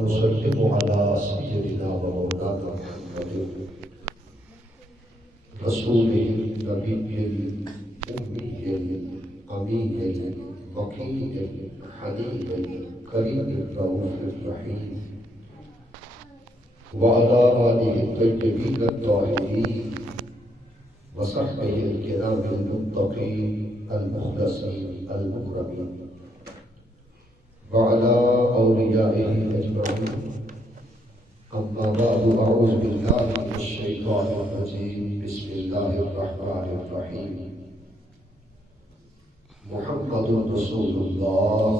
ونسلم على سيدنا ومولانا محمد رسوله النبي الأمي الأمين المكين الحنين الكريم الرؤوف الرحيم وعلى آله الطيبين الطاهرين وصحبه الكرام المتقين المخلصين المكرمين وعلى أوليائه أجمعين. أما بعد، أعوذ بالله من الشيطان الرجيم. بسم الله الرحمن الرحيم. محمد رسول الله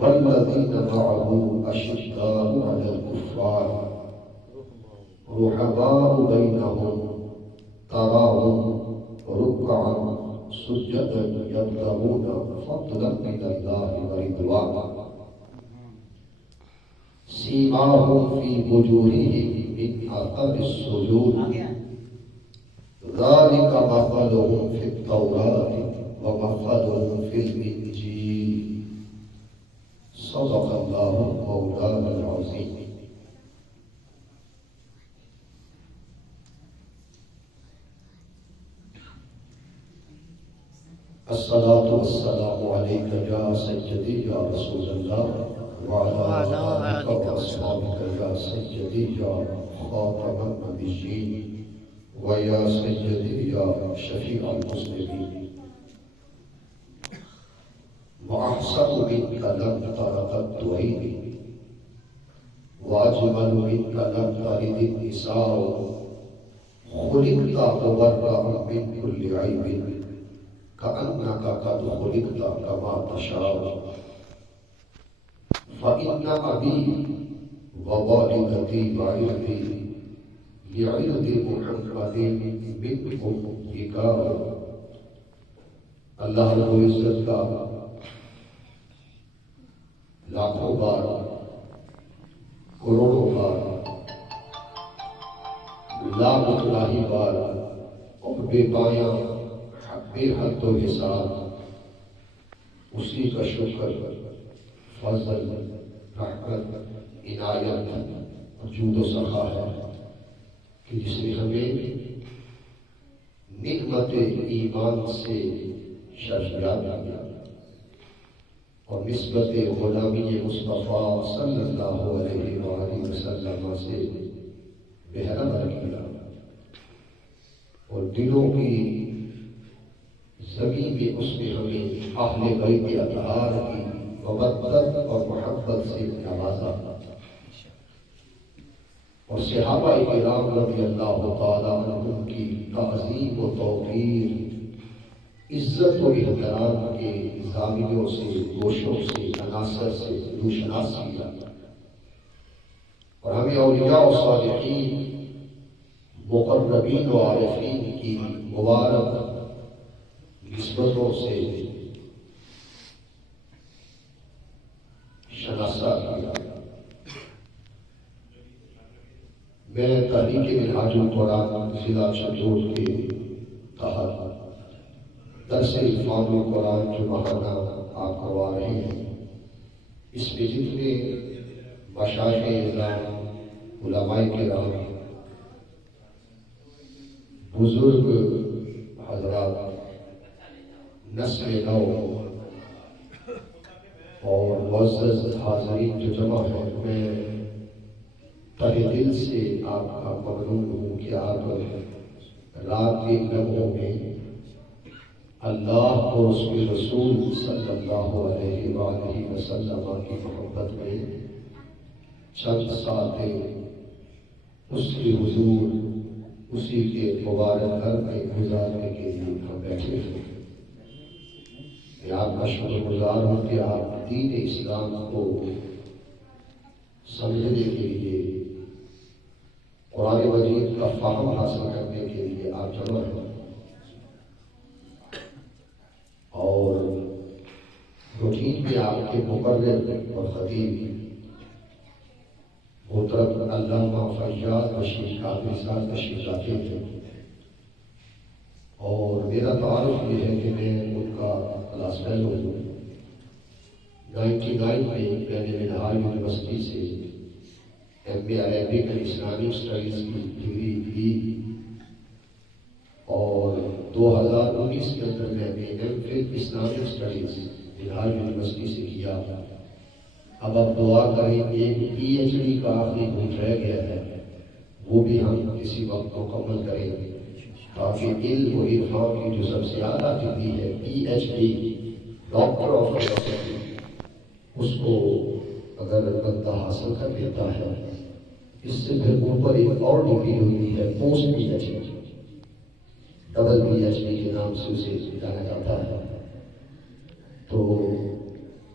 والذين معه أشداء على الكفار رحماء بينهم تراهم ركعا سجدا يبتغون فضلا من الله ورضوانا سيماهم في وجوههم من أثر السجود ذلك مثلهم في التوراة ومثلهم في الإنجيل. صدق الله مولانا العظيم. الصلاة والسلام عليك يا سيدي يا رسول الله وعلى آلك وأصحابك يا سيدي يا خاتم النبيين ويا سيدي يا شفيع المسلمين. وأحسن منك لم تر قط عيني وأجمل منك لم تلد النساء خلقت مبرأ من كل عيب كأنك قد خلقت كما تشاء. فإن أبي ووالدتي وعرضي لعرض محمد منكم ذكار. اللہ رب العزت کا لاکھوں بار کروڑوں بار لامتناہی بار اور بے پایاں بے حد و حساب اسی کا شکر فضل رحمت عنایت اور جود و سخا ہے کہ جس نے ہمیں نعمت ایمان سے شرفیاب کیا اور نسبت غلامی مصطفیٰ صلی اللہ علیہ وآلہ وسلم سے بہرہ کیا اور دلوں کی زمین میں اس نے ہمیں اہل بیت اطہار کی مودت اور محبت سے نوازا اور صحابہ کرام رضی اللہ تعالیٰ عنہم کی تعظیم و توقیر عزت و احترام کے زاویوں سے گوشوں سے عناصر سے روشناس کیا اور ہمیں اولیاء و صالحین مقربین و عارفین کی مبارک نسبتوں سے شناسا کیا. میں تحریک منہاج القرآن ضلع شمشور کے تحت درس عرفان القرآن جو ماہانہ آپ کروا رہے ہیں، اس میں جتنے مشائخ اعظام علماء کرام بزرگ حضرات نسل نو اور معزز حاضرین جو جمع ہیں، میں تہہ دل سے آپ کا ممنون ہوں کہ آپ رات کے لمحوں میں اللہ اور اس کے رسول صلی اللہ علیہ وآلہ وسلم کی محبت میں چند ساتیں اس کے حضور اسی کے مبارک گھر میں گزارنے کے لیے ہم بیٹھے ہیں. میں آپ کا شکر گزار ہوں کہ آپ دین اسلام کو سمجھنے کے لیے قرآن مجید کا فہم حاصل کرنے کے لیے آپ جمع ہیں اور روٹین میں آپ کے مقرر اور خطیب محترم علامہ فیاض بشیر قادری صاحب تشریف لاتے تھے اور میرا تعارف یہ ہے کہ میں ان کا کلاس فیلو ہوں. 99 میں میں نے یونیورسٹی سے MA Arabic and Islamic studies کی ڈگری لی، اور 2019 کے اندر میں نے MPhil اسلامک اسٹڈیز بہار یونیورسٹی سے کیا۔ اب آپ دعا کریں، ایک PhD کا آخری گھونٹ رہ گیا ہے، وہ بھی ہم کسی وقت مکمل کریں گے، تاکہ علم و عرفان کی جو سب سے اعلیٰ ڈگری ہے PhD ڈاکٹر آف فلسفی، اس کو اگر بندہ حاصل کر لیتا ہے، اس سے پھر اوپر ایک اور ڈگری ہوتی ہے پوسٹ PhD، ڈبل PhD کے نام سے اسے جانا جاتا ہے۔ تو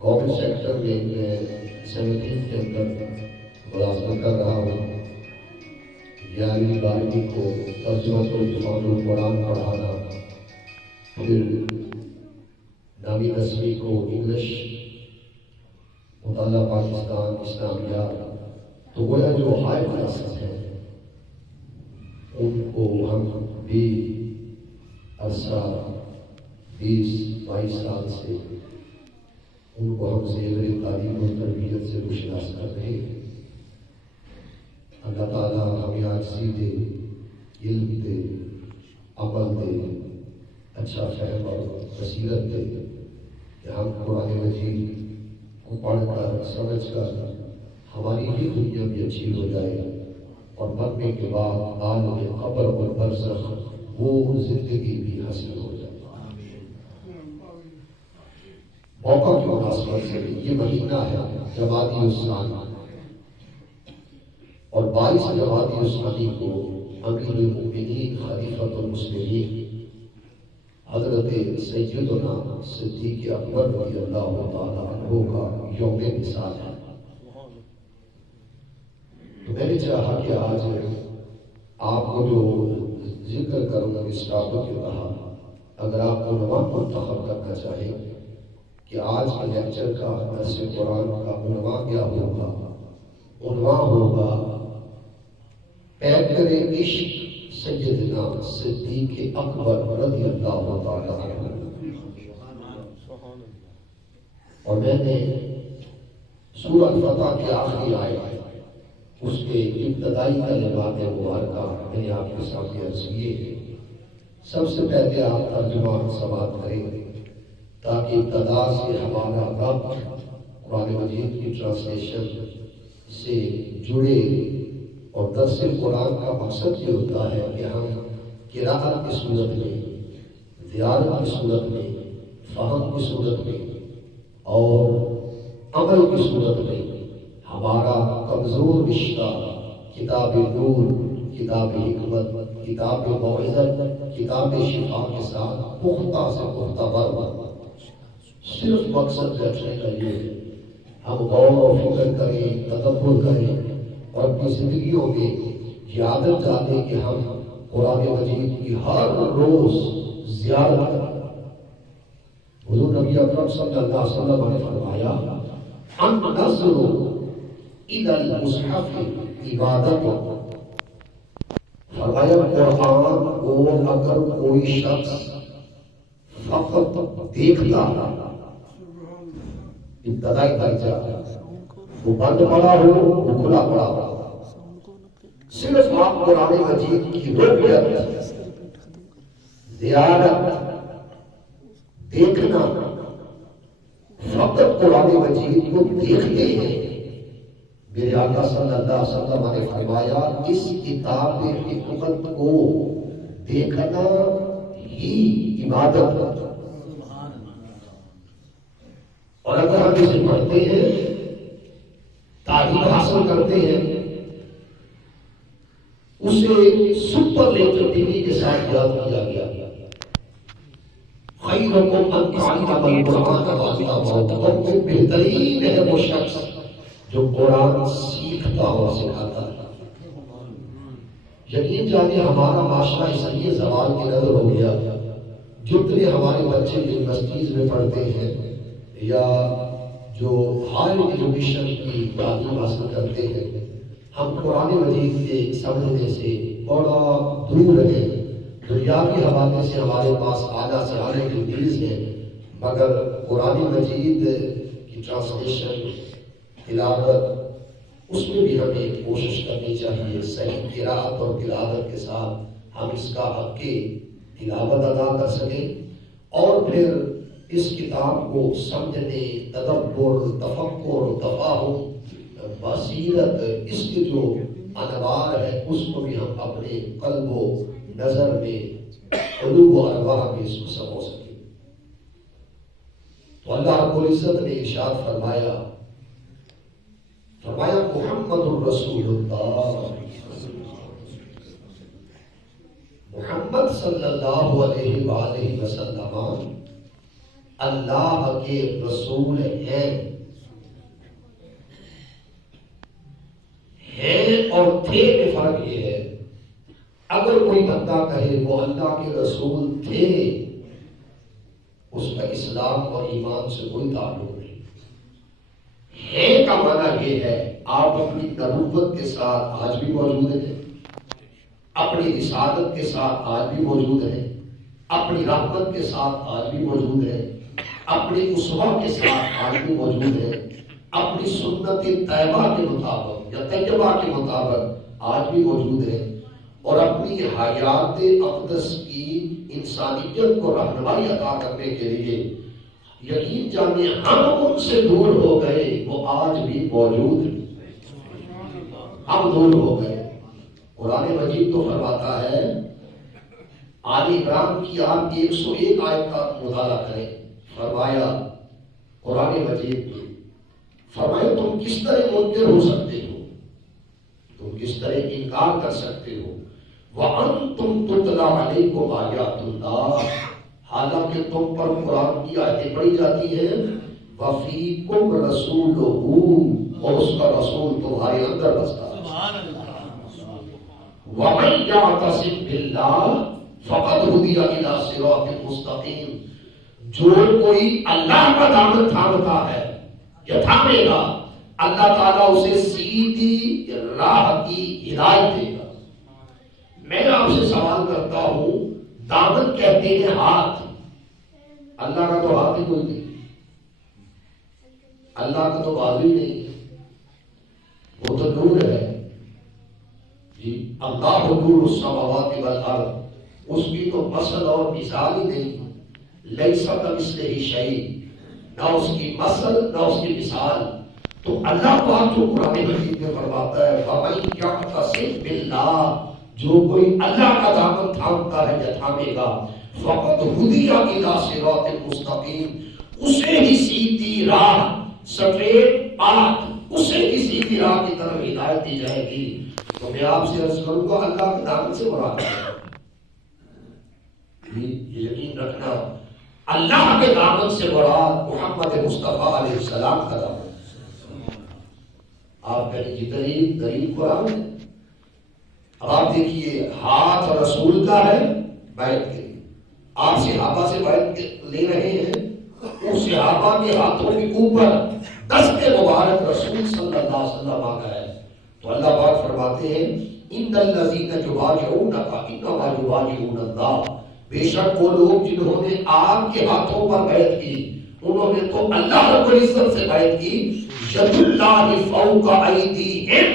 گورنمنٹ سیکٹر میں 17 کے اندر ملازمت کر رہا ہوں، 11ویں 12ویں کو ترجمہ القرآن پڑھانا، پھر 9ویں 10ویں کو انگلش، مطالعہ پاکستان، اسلامیات، تو گویا جو ہائی کلاسز ہیں ان کو ہم بھی عرصہ 20-22 سال سے ان کو ہم زیور تعلیم و تربیت سے روشناس کر رہے ہیں۔ اللہ تعالیٰ ہمیں عاجزی دے، علم دے، عمل دے، اچھا فہم اور بصیرت دے کہ ہم قرآن مجید کو پڑھ کر سمجھ کر ہماری یہ دنیا بھی اچھی ہو جائے، اور مرنے کے بعد عالم قبر اور برزخ وہ زندگی بھی حاصل ہو جائے۔ موقع کی مناسبت سے یہ مہینہ ہے جمادی الثانی، اور 22 جمادی الثانی کو امیر المؤمنین خلیفۃ المسلمین حضرت سیدنا صدیق اکبر رضی اللہ تعالیٰ عنہ کا یوم وصال ہے۔ تو میں نے چاہا کہ آج آپ کو جو ذکر کروں گا اس ٹاپک کے تحت، اگر آپ عنوان منتخب کرنا چاہیں کہ آج کے لیکچر کا درس قرآن کا عنوان کیا ہوگا، عنوان ہوگا پیکر عشق سیدنا صدیق اکبر رضی اللہ تعالیٰ عنہ۔ اور میں نے سورہ الفتح کی آخری آیت اس کے ابتدائی کلمات مبارکہ میں نے آپ کے سامنے عرض کیے ہیں۔ سب سے پہلے آپ ترجمہ سماعت کریں تاکہ ابتدا سے ہمارا ربط قرآن مجید کی ٹرانسلیشن سے جڑے، اور درس قرآن کا مقصد یہ ہوتا ہے کہ ہم قراءت کی صورت میں، زیارت کی صورت میں، فہم کی صورت میں اور عمل کی صورت میں ہمارا کمزور رشتہ کتاب نور، کتاب حکمت، کتاب موعظت، کتاب شفا کے ساتھ پختہ سے پختہ بر، صرف مقصد بیٹھنے کا یہ ہے ہم غور و فکر کریں، تدبر کریں، اور اپنی زندگیوں میں یہ عادت ڈالیں کہ ہم قرآن مجید کی ہر روز زیارت کریں۔ حضور نبی اکرم صلی اللہ علیہ وسلم نے فرمایا النظر الی المصحف عبادت، فرمایا قرآن کو اگر کوئی شخص فقط دیکھتا، ابتدائی درجہ وہ بند پڑا ہو، وہ کھلا پڑا ہو، صرف آپ قرآن مجید کی رؤیت، زیارت، دیکھنا، فقط قرآن مجید کو دیکھتے ہیں، میرے آقا صلی اللہ علیہ وسلم نے فرمایا اس کتاب حکمت کو دیکھنا ہی عبادت۔ اور اگر ہم اسے پڑھتے ہیں، تعلیم حاصل کرتے ہیں، اسے سپرلیٹو ڈگری کے ساتھ یاد کیا گیا، خیرکم من تعلم القرآن وعلمہ، بہترین ہے وہ شخص جو قرآن سیکھتا اور سکھاتا ہے۔ یقین جانے ہمارا معاشرہ اس لیے زوال کی نظر ہو گیا، جتنے ہمارے بچے یونیورسٹیز میں پڑھتے ہیں یا جو ہائر ایجوکیشن کی تعلیم حاصل کرتے ہیں، ہم قرآن مجید کے سمجھنے سے بڑا دور رہے۔ دنیا کے حوالے سے ہمارے پاس اعلیٰ سے اعلیٰ ڈگریز ہیں، مگر قرآن مجید کی ٹرانسلیشن تلاوت اس میں بھی ہمیں کوشش کرنی چاہیے صحیح قرأت اور تلاوت کے ساتھ ہم اس کا حق کی تلاوت ادا کر سکیں، اور پھر اس کتاب کو سمجھنے، تدبر، تفکر، تفاہم، بصیرت، اس کے جو انوار ہے اس کو بھی ہم اپنے قلب و نظر میں، قلوب و ارواح میں اس کو سمو سکیں۔ تو اللہ رب العزت نے ارشاد فرمایا محمد الرسول اللہ، محمد صلی اللہ علیہ وآلہ وسلم اللہ کے رسول ہیں اور تھے میں فرق یہ ہے، اگر کوئی بندہ کہے وہ اللہ کے رسول تھے، اس کا اسلام اور ایمان سے کوئی تعلق نہیں ہے۔ کا معنی یہ ہے آپ اپنی نبوت کے ساتھ آج بھی موجود ہیں، اپنی رسالت کے ساتھ آج بھی موجود ہیں، اپنی رحمت کے ساتھ آج بھی موجود ہیں، اپنی اسوہ کے ساتھ آج بھی موجود ہیں، اپنی سنت طیبہ کے مطابق یا طیبہ کے مطابق آج بھی موجود ہیں، اور اپنی حیات اقدس کی انسانیت کو رہنمائی عطا کرنے کے لیے یقین جانے ہم ان سے دور ہو گئے، وہ آج بھی موجود ہیں، ہم دور ہو گئے۔ قرآن مجید تو فرماتا ہے، آل عمران کی آپ 101 آیت کا مطالعہ کریں، فرمایا قرآن مجید میں، فرمایا تم کس طرح منکر ہو سکتے ہو، تم کس طرح انکار کر سکتے ہو، وَأَنْتُمْ تُتْلَى عَلَيْكُمْ آیات اللہ، حالانکہ تم پر قرآن کی آیتیں پڑھی جاتی ہیں، وَفِيكُمْ رَسُولُهُ، اور اس کا رسول تمہارے اندر بستا ہے، وَمَنْ يَعْتَصِمْ بِاللَّهِ فَقَدْ هُدِيَ إِلَىٰ صِرَاطٍ مُسْتَقِيمٍ، جو کوئی اللہ کا دامن تھامتا ہے یا تھامے گا، اللہ تعالیٰ اسے سیدھی راہ کی ہدایت دے گا۔ میں آپ سے سوال کرتا ہوں، دامن کہتے ہیں ہاتھ، اللہ کا تو ہاتھ ہی کوئی نہیں، اللہ کا تو بازو ہی نہیں ہے، وہ تو نور ہے جی، اللہ نور السماوات والارض، اس کی تو مثل اور مثال ہی نہیں، لیس کمثلہ شیء، نہ اس کی مثل نہ اس کی مثال۔ تو اللہ پاک جو قرآن مجید میں فرماتا ہے، وَمَن يَعْتَصِمْ بِاللَّهِ، جو کوئی اللہ کا دامن تھامتا ہے یا تھامے گا، فَقَدْ هُدِيَ إِلَىٰ صِرَاطٍ مُسْتَقِيمٍ، اسے ہی سیدھی راہ، سٹریٹ پاتھ، اسے ہی سیدھی راہ کی طرف ہدایت دی جائے گی۔ تو میں آپ سے عرض کروں گا، اللہ کے دامن سے مراد ہے، یہ یقین رکھنا، اللہ کے دامن سے مراد محمد مصطفیٰ علیہ السلام کا دامن۔ آپ کہیں جی دلیل قرآن ہے، اب آپ دیکھیے ہاتھ رسول کا ہے بیعت کے لیے، آپ صحابہ سے بیعت لے رہے ہیں، اس صحابہ کے ہاتھوں کے اوپر دست مبارک رسول صلی اللہ علیہ وسلم آ گیا ہے۔ تو اللہ پاک فرماتے ہیں، ان الذین یبایعونک انما یبایعون اللہ، بے شک وہ لوگ جنہوں نے آپ کے ہاتھوں پر بیعت کی، انہوں نے تو اللہ رب العزت سے بیعت کی۔ ید اللہ فوق ایدیہم،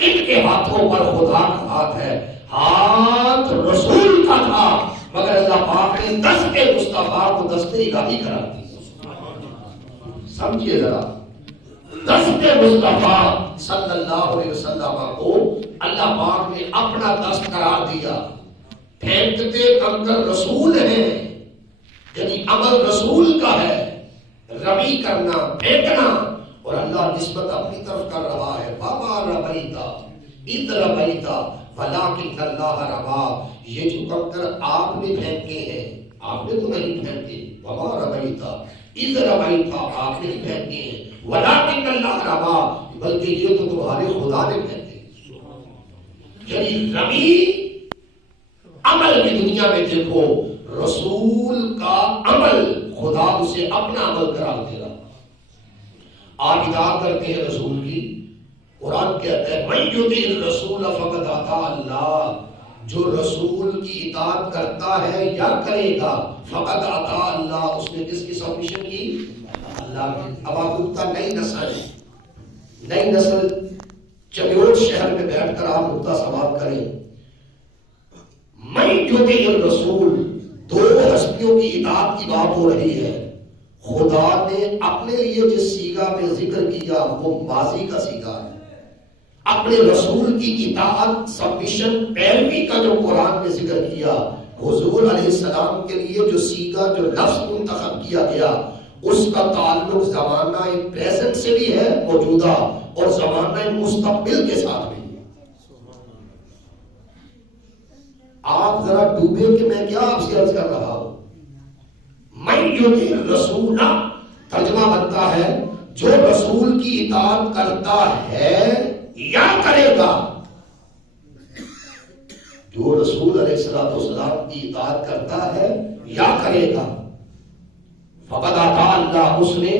ان کے ہاتھوں پر خدا کا ہاتھ ہے، ہاتھ رسول کا تھا، مگر اللہ پاک نے دست مصطفیٰ کو دست الہی قرار دی۔ سمجھیے ذرا، دست مصطفیٰ صلی اللہ علیہ وسلم کو اللہ پاک نے اپنا دست قرار دیا۔ پھینکتے کنکر رسول ہیں، یعنی عمل رسول کا ہے، رمی کرنا، پھینکنا، اور اللہ نسبت اپنی طرف کر رہا ہے، وَمَا رَمَيْتَ إِذْ رَمَيْتَ وَلَٰكِنَّ اللَّهَ رَمَىٰ، یہ جو کنکر آپ نے پھینکے ہیں، آپ نے تو نہیں پھینکے، وَمَا رَمَيْتَ إِذْ رَمَيْتَ، آپ نے پھینکے ہیں، وَلَٰكِنَّ اللَّهَ رَمَىٰ، بلکہ یہ تو تمہارے خدا نے پھینکے۔ یعنی رمی عمل کی دنیا میں دیکھو، رسول کا عمل خدا اسے اپنا عمل قرار دے رہا۔ آپ اطاعت کرتے ہیں رسول کی، قرآن کہتا ہے مَن یُطِعِ الرَّسُولَ فَقَدْ أَطَاعَ اللَّهَ، جو رسول کی اطاعت کرتا ہے یا کرے گا، فقد اطاع اللہ، اس نے کس کی سبمیشن کی؟ اللہ کی۔ اب آپ کا نئی نسل ہے، نئی نسل چمیوٹ شہر میں بیٹھ کر آپ نقطہ سماعت کریں. من یطع الرسول، دو ہستیوں کی اطاعت کی بات ہو رہی ہے. خدا نے اپنے لیے جس سیغہ میں ذکر کیا وہ ماضی کا سیغہ ہے. اپنے رسول کی اطاعت سبمیشن پیروی کا جو قرآن میں ذکر کیا، حضور علیہ السلام کے لیے جو سیغہ جو لفظ منتخب کیا گیا اس کا تعلق زمانہ پریزنٹ سے بھی ہے موجودہ اور زمانہ مستقبل کے ساتھ بھی. آپ ذرا ڈوبے کہ میں کیا آپ سے عرض کر رہا ہوں. من یطع الرسول ترجمہ بنتا ہے جو رسول کی اطاعت کرتا ہے یا کرے گا. جو رسول علیہ السلام کی اطاعت کرتا ہے یا کرے گا فقد اطاع اللہ، اس نے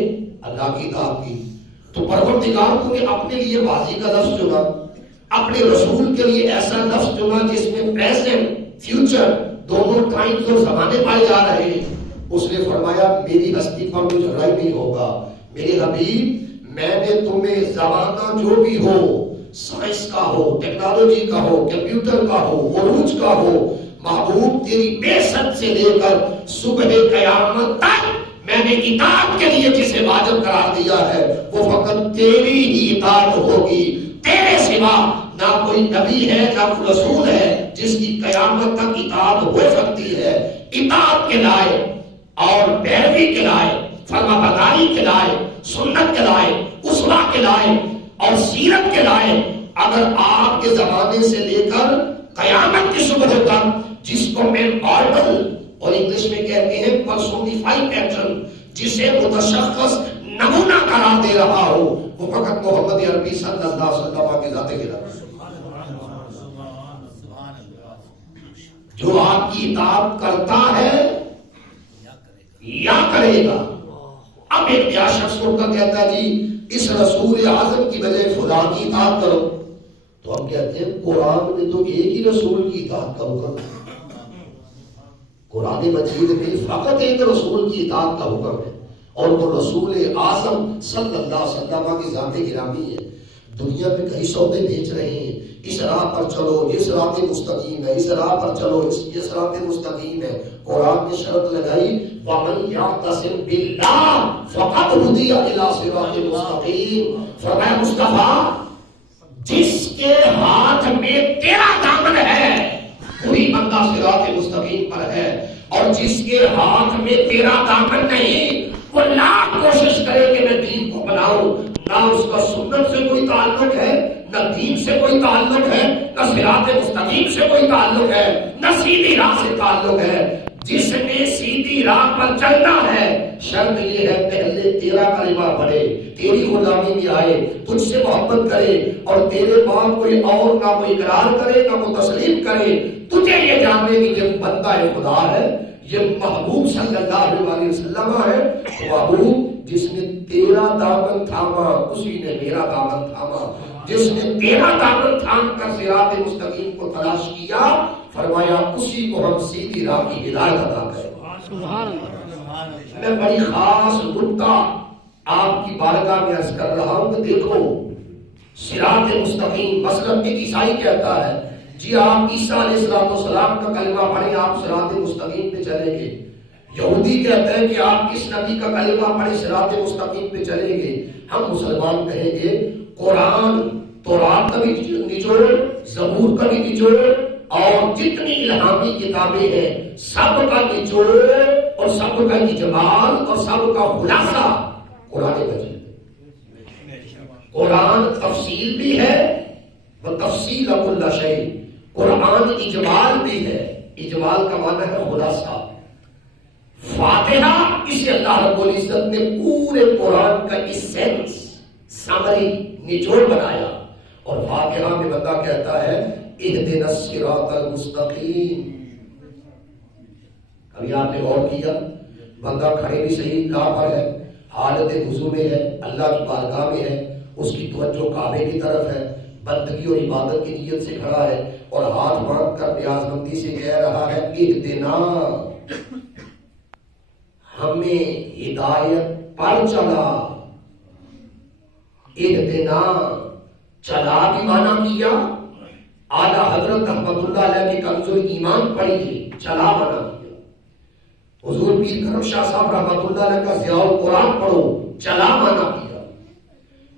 اللہ کی اطاعت کی. تو پروردگار کو نے اپنے لیے ماضی کا لفظ چنا، اپنے رسول کے لیے ایسا لفظ چنا جس میں پریزنٹ فیوچر دونوں ٹائمز اور زمانے پائے جا رہے ہیں. اس نے فرمایا میری ہستی پر کوئی جھگڑا ہی نہیں ہوگا. میرے حبیب میں نے تمہیں زمانہ جو بھی ہو، سائنس کا ہو، ٹیکنالوجی کا ہو، کمپیوٹر کا ہو، عروج کا ہو، محبوب تیری بعثت سے لے کر صبح قیامت تک میں نے اطاعت کے لیے جسے واجب قرار دیا ہے وہ فقط تیری ہی اطاعت ہوگی. تیرے سوا نہ کوئی نبی ہے نہ کوئی رسول ہے جس کی قیامت تک اطاعت ہو سکتی ہے. اطاعت کے لائے اور پیروی کے لائے، فرما برداری کے لائے، سنت کے لائے، اسوہ کے لائے اور سیرت کے لائے اگر آپ کے زمانے سے لے کر قیامت کی صبح تک جس کو میں ماڈل اور انگلش میں کہتے ہیں پرسونیفائی پیٹرن، جسے متشخص نمونہ قرار دے رہا ہو وہ فقط محمد عربی صلی اللہ علیہ وسلم کے ذات گرامی. جو آپ کی اطاعت کرتا ہے یا کرے گا. اب ایک کیا شخص کو کہتا ہے جی اس رسول اعظم کی بجائے خدا کی اطاعت کرو، تو ہم کہتے ہیں قرآن میں تو ایک ہی رسول کی اطاعت کا حکم ہے. قرآن مجید میں فقط ایک رسول کی اطاعت کا حکم ہے اور وہ رسول اعظم صلی اللہ علیہ وسلم کی ذات گرامی ہے. دنیا میں کئی سودے بیچ رہے ہیں، اس راہ پر چلو، یہ صراط مستقیم ہے، اس راہ پر چلو، یہ صراط مستقیم ہے. قرآن نے شرط لگائی وَمَنْ يَعْتَصِمْ بِاللَّهِ فَقَدْ هُدِيَ إِلَىٰ صِرَاطٍ مُسْتَقِيمٍ. فرمایا مصطفیٰ جس کے ہاتھ میں تیرا دامن ہے وہی بندہ صراط مستقیم پر ہے، اور جس کے ہاتھ میں تیرا دامن نہیں وہ لاکھ کوشش کرے کہ میں دین کو بناؤں، نہ اس کا سنت سے کوئی تعلق ہے، نہ دین سے کوئی تعلق ہے، نہ صراط مستقیم سے کوئی تعلق ہے، نہ سیدھی راہ سے تعلق ہے. جس نے سیدھی راہ پر چلنا ہے شرط یہ ہے پہلے تیرا کلمہ پڑھے، تیری غلامی میں آئے، تجھ سے محبت کرے اور تیرے بعد کوئی اور نہ کوئی اقرار کرے نہ کوئی تسلیم کرے. تجھے یہ جاننے کی یہ بندہ خدا ہے، یہ محبوب صلی اللہ علیہ وسلم ہے. محبوب جس نے تیرا دامن تھاما اسی نے میرا دامن تھاما. جس نے تیرا دامن تھام کر صراط مستقیم کو تلاش کیا فرمایا اسی کو ہم سیدھی راہ کی ہدایت عطا کریں. میں بڑی خاص نکتہ آپ کی بارگاہ میں عرض کر رہا ہوں کہ دیکھو صراط مستقیم مثلا ایک عیسائی کہتا ہے جی آپ عیسیٰ علیہ السلام کا کلمہ پڑھیں آپ صراط مستقیم پہ چلیں گے. یہودی کہتے ہیں کہ آپ کس نبی کا کلمہ پڑھیں صراط مستقیم پہ چلیں گے. ہم مسلمان کہیں گے قرآن تورات کا بھی نچوڑ، زبور کا بھی نچوڑ اور جتنی الہامی کتابیں ہیں سب کا نچوڑ اور سب کا اجمال اور سب کا خلاصہ قرآن مجید. قرآن تفصیل بھی ہے وہ تفصیل کل شیء، قرآن اجمال بھی ہے، اجمال کا معنی ہے خلاصہ. فاتحہ اسے اللہ رب العزت نے پورے قرآن کا ایسنس سمری نچوڑ بنایا اور فاتحہ میں بندہ کہتا ہے اہدنا الصراط المستقیم. ابھی آپ نے غور کیا بندہ کھڑے بھی صحیح راہ پر ہے، حالت وضو میں ہے، اللہ کی بارگاہ میں ہے، اس کی توجہ کعبے کی طرف ہے، بندگی اور عبادت کی نیت سے کھڑا ہے اور ہاتھ باندھ کر نیاز مندی سے کہہ رہا ہے اہدنا، ہمیں ہدایت پر چلا. اہدنا چلا بھی مانا کیا، اعلیٰ حضرت احمد اللہ علیہ کی کنز ایمان پڑھی، چلا مانا کیا، حضور پیر کرم شاہ صاحب رحمۃ اللہ علیہ کا ضیاء القرآن پڑھو، چلا مانا کیا۔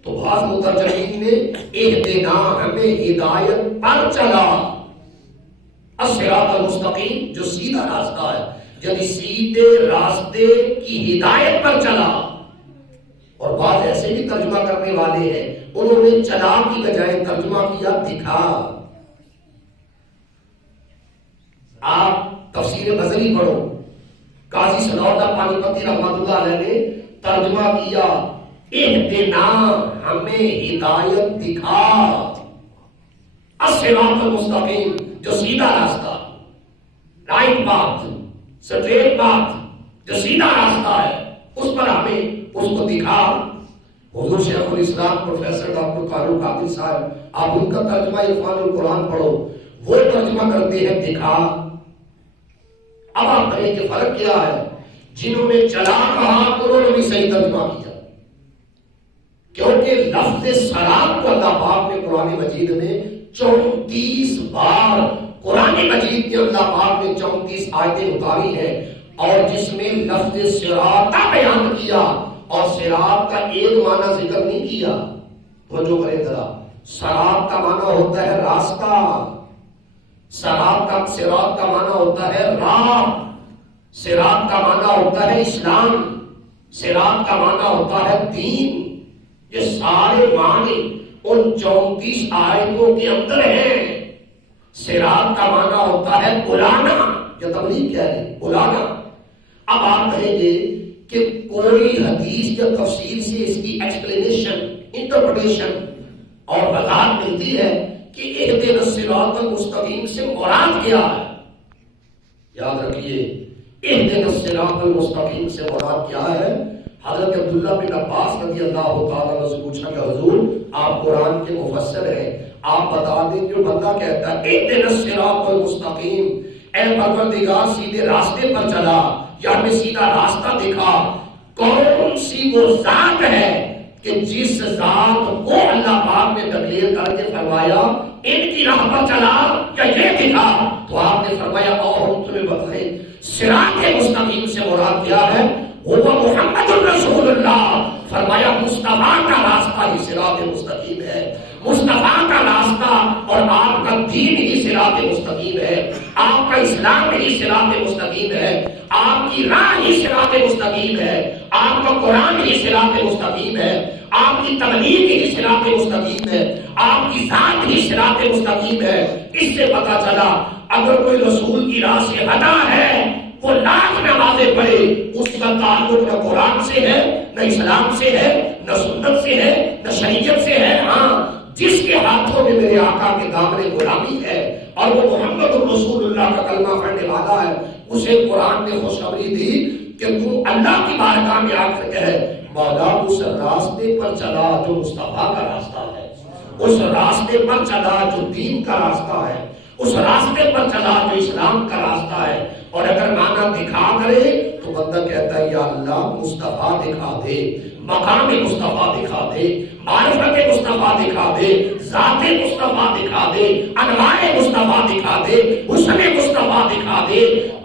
تو بعض مترجمین نے اہدنا ہمیں ہدایت پر چلا، الصراط المستقیم جو سیدھا راستہ ہے، یعنی سیدھے راستے کی ہدایت پر چلا۔ اور بعض ایسے بھی ترجمہ کرنے والے ہیں، انہوں نے چلا کی بجائے ترجمہ کیا دکھا۔ آپ تفسیر بزری پڑھو، قاضی ثناء اللہ پانی پتی رحمۃ اللہ علیہ نے ترجمہ کیا اہدنا ہمیں ہدایت دکھا، الصراط المستقیم جو سیدھا راستہ، رائٹ پاتھ، سٹریٹ پاتھ جو سیدھا راستہ ہے، اس پر ہمیں اس کو دکھا۔ حضور شیخ الاسلام پروفیسر ڈاکٹر قانون قادر صاحب، آپ ان کا ترجمہ عرفان القرآن پڑھو، وہ ترجمہ کرتے ہیں دکھا۔ اب آپ کہیں کہ فرق کیا ہے؟ جنہوں نے چلا کہا انہوں نے بھی صحیح ترجمہ کیا، کیونکہ لفظ سراب کو اللہ پاک نے قرآن مجید میں 34 بار، قرآن مجید کے اللہ پاک نے 34 آیتیں اتاری ہیں، اور جس میں لفظ صراط بیان کیا، اور صراط کا ایک معنی ذکر نہیں کیا۔ توجہ کریں ذرا، صراط کا معنی ہوتا ہے راستہ، صراط کا معنی ہوتا ہے راہ، صراط کا معنی ہوتا ہے اسلام، صراط کا معنی ہوتا ہے دین۔ یہ سارے معنی ان 34 آیتوں کے اندر ہیں۔ صراط کا معنی ہوتا ہے بلانا، یہ تبلیغ کیا ہے؟ بلانا۔ اب آپ کہیں گے کہ کوئی حدیث یا تفسیر سے اس کی ایکسپلینیشن، انٹرپریٹیشن اور وضاحت ملتی ہے کہ اہدنا الصراط المستقیم سے مراد کیا ہے؟ یاد رکھیے، اہدنا الصراط المستقیم سے مراد کیا ہے؟ حضرت عبداللہ بن عباس رضی اللہ تعالیٰ عنہ سے پوچھا کہ حضور آپ قرآن کے مفسر ہیں، آپ بتا دیں جو بندہ کہتا ہے اہدنا الصراط المستقیم، اے پروردگار سیدھے راستے پر چلا یا ہمیں سیدھا راستہ دکھا، کون سی وہ ذات ہے کہ جس ذات کو اللہ پاک نے تکلیف کر کے فرمایا ان کی راہ پر چلا یا یہ دکھا؟ تو آپ نے فرمایا اور ہم تمہیں بتائیں صراط مستقیم سے مراد کیا ہے؟ وہ محمد الرسول اللہ، فرمایا مصطفیٰ کا راستہ ہی صراط مستقیم ہے، مصطفیٰ کا راستہ اور آپ کا دین ہی صراط مستقیم ہے، آپ کا اسلام ہی صراط مستقیم ہے، آپ کی راہ ہی صراط مستقیم ہے، آپ کا قرآن ہی صراط مستقیم ہے، آپ کی تبلیغ ہی صراط مستقیم ہے، آپ کی ذات ہی صراط مستقیم ہے۔ اس سے پتہ چلا اگر کوئی رسول کی راہ سے ہٹا ہے، وہ لاکھ نمازیں پڑھے، اس کا تعلق نہ قرآن سے ہے، نہ اسلام سے ہے، نہ سنت سے ہے، نہ شریعت سے ہے۔ ہاں، جس کے ہاتھوں میں میرے آقا کے دامن غلامی ہے اور وہ محمد الرسول اللہ کا کلمہ پڑھنے والا ہے، اسے قرآن نے خوشخبری دی کہ تو اللہ کی بارگاہ میں آ کر کہے مولا اس راستے پر چلا جو مصطفیٰ کا راستہ ہے، اس راستے پر چلا جو دین کا راستہ ہے، اس راستے پر چلا جو اسلام کا راستہ ہے۔ اور اگر معنی دکھا کرے تو بندہ کہتا ہے یا اللہ مصطفیٰ دکھا دے، مقام مصطفیٰ دکھا دے، معرفت مصطفیٰ دکھا دے، ذات مصطفیٰ دکھا دے، انواع مصطفیٰ دکھا دے، حسن مصطفیٰ دکھا دے،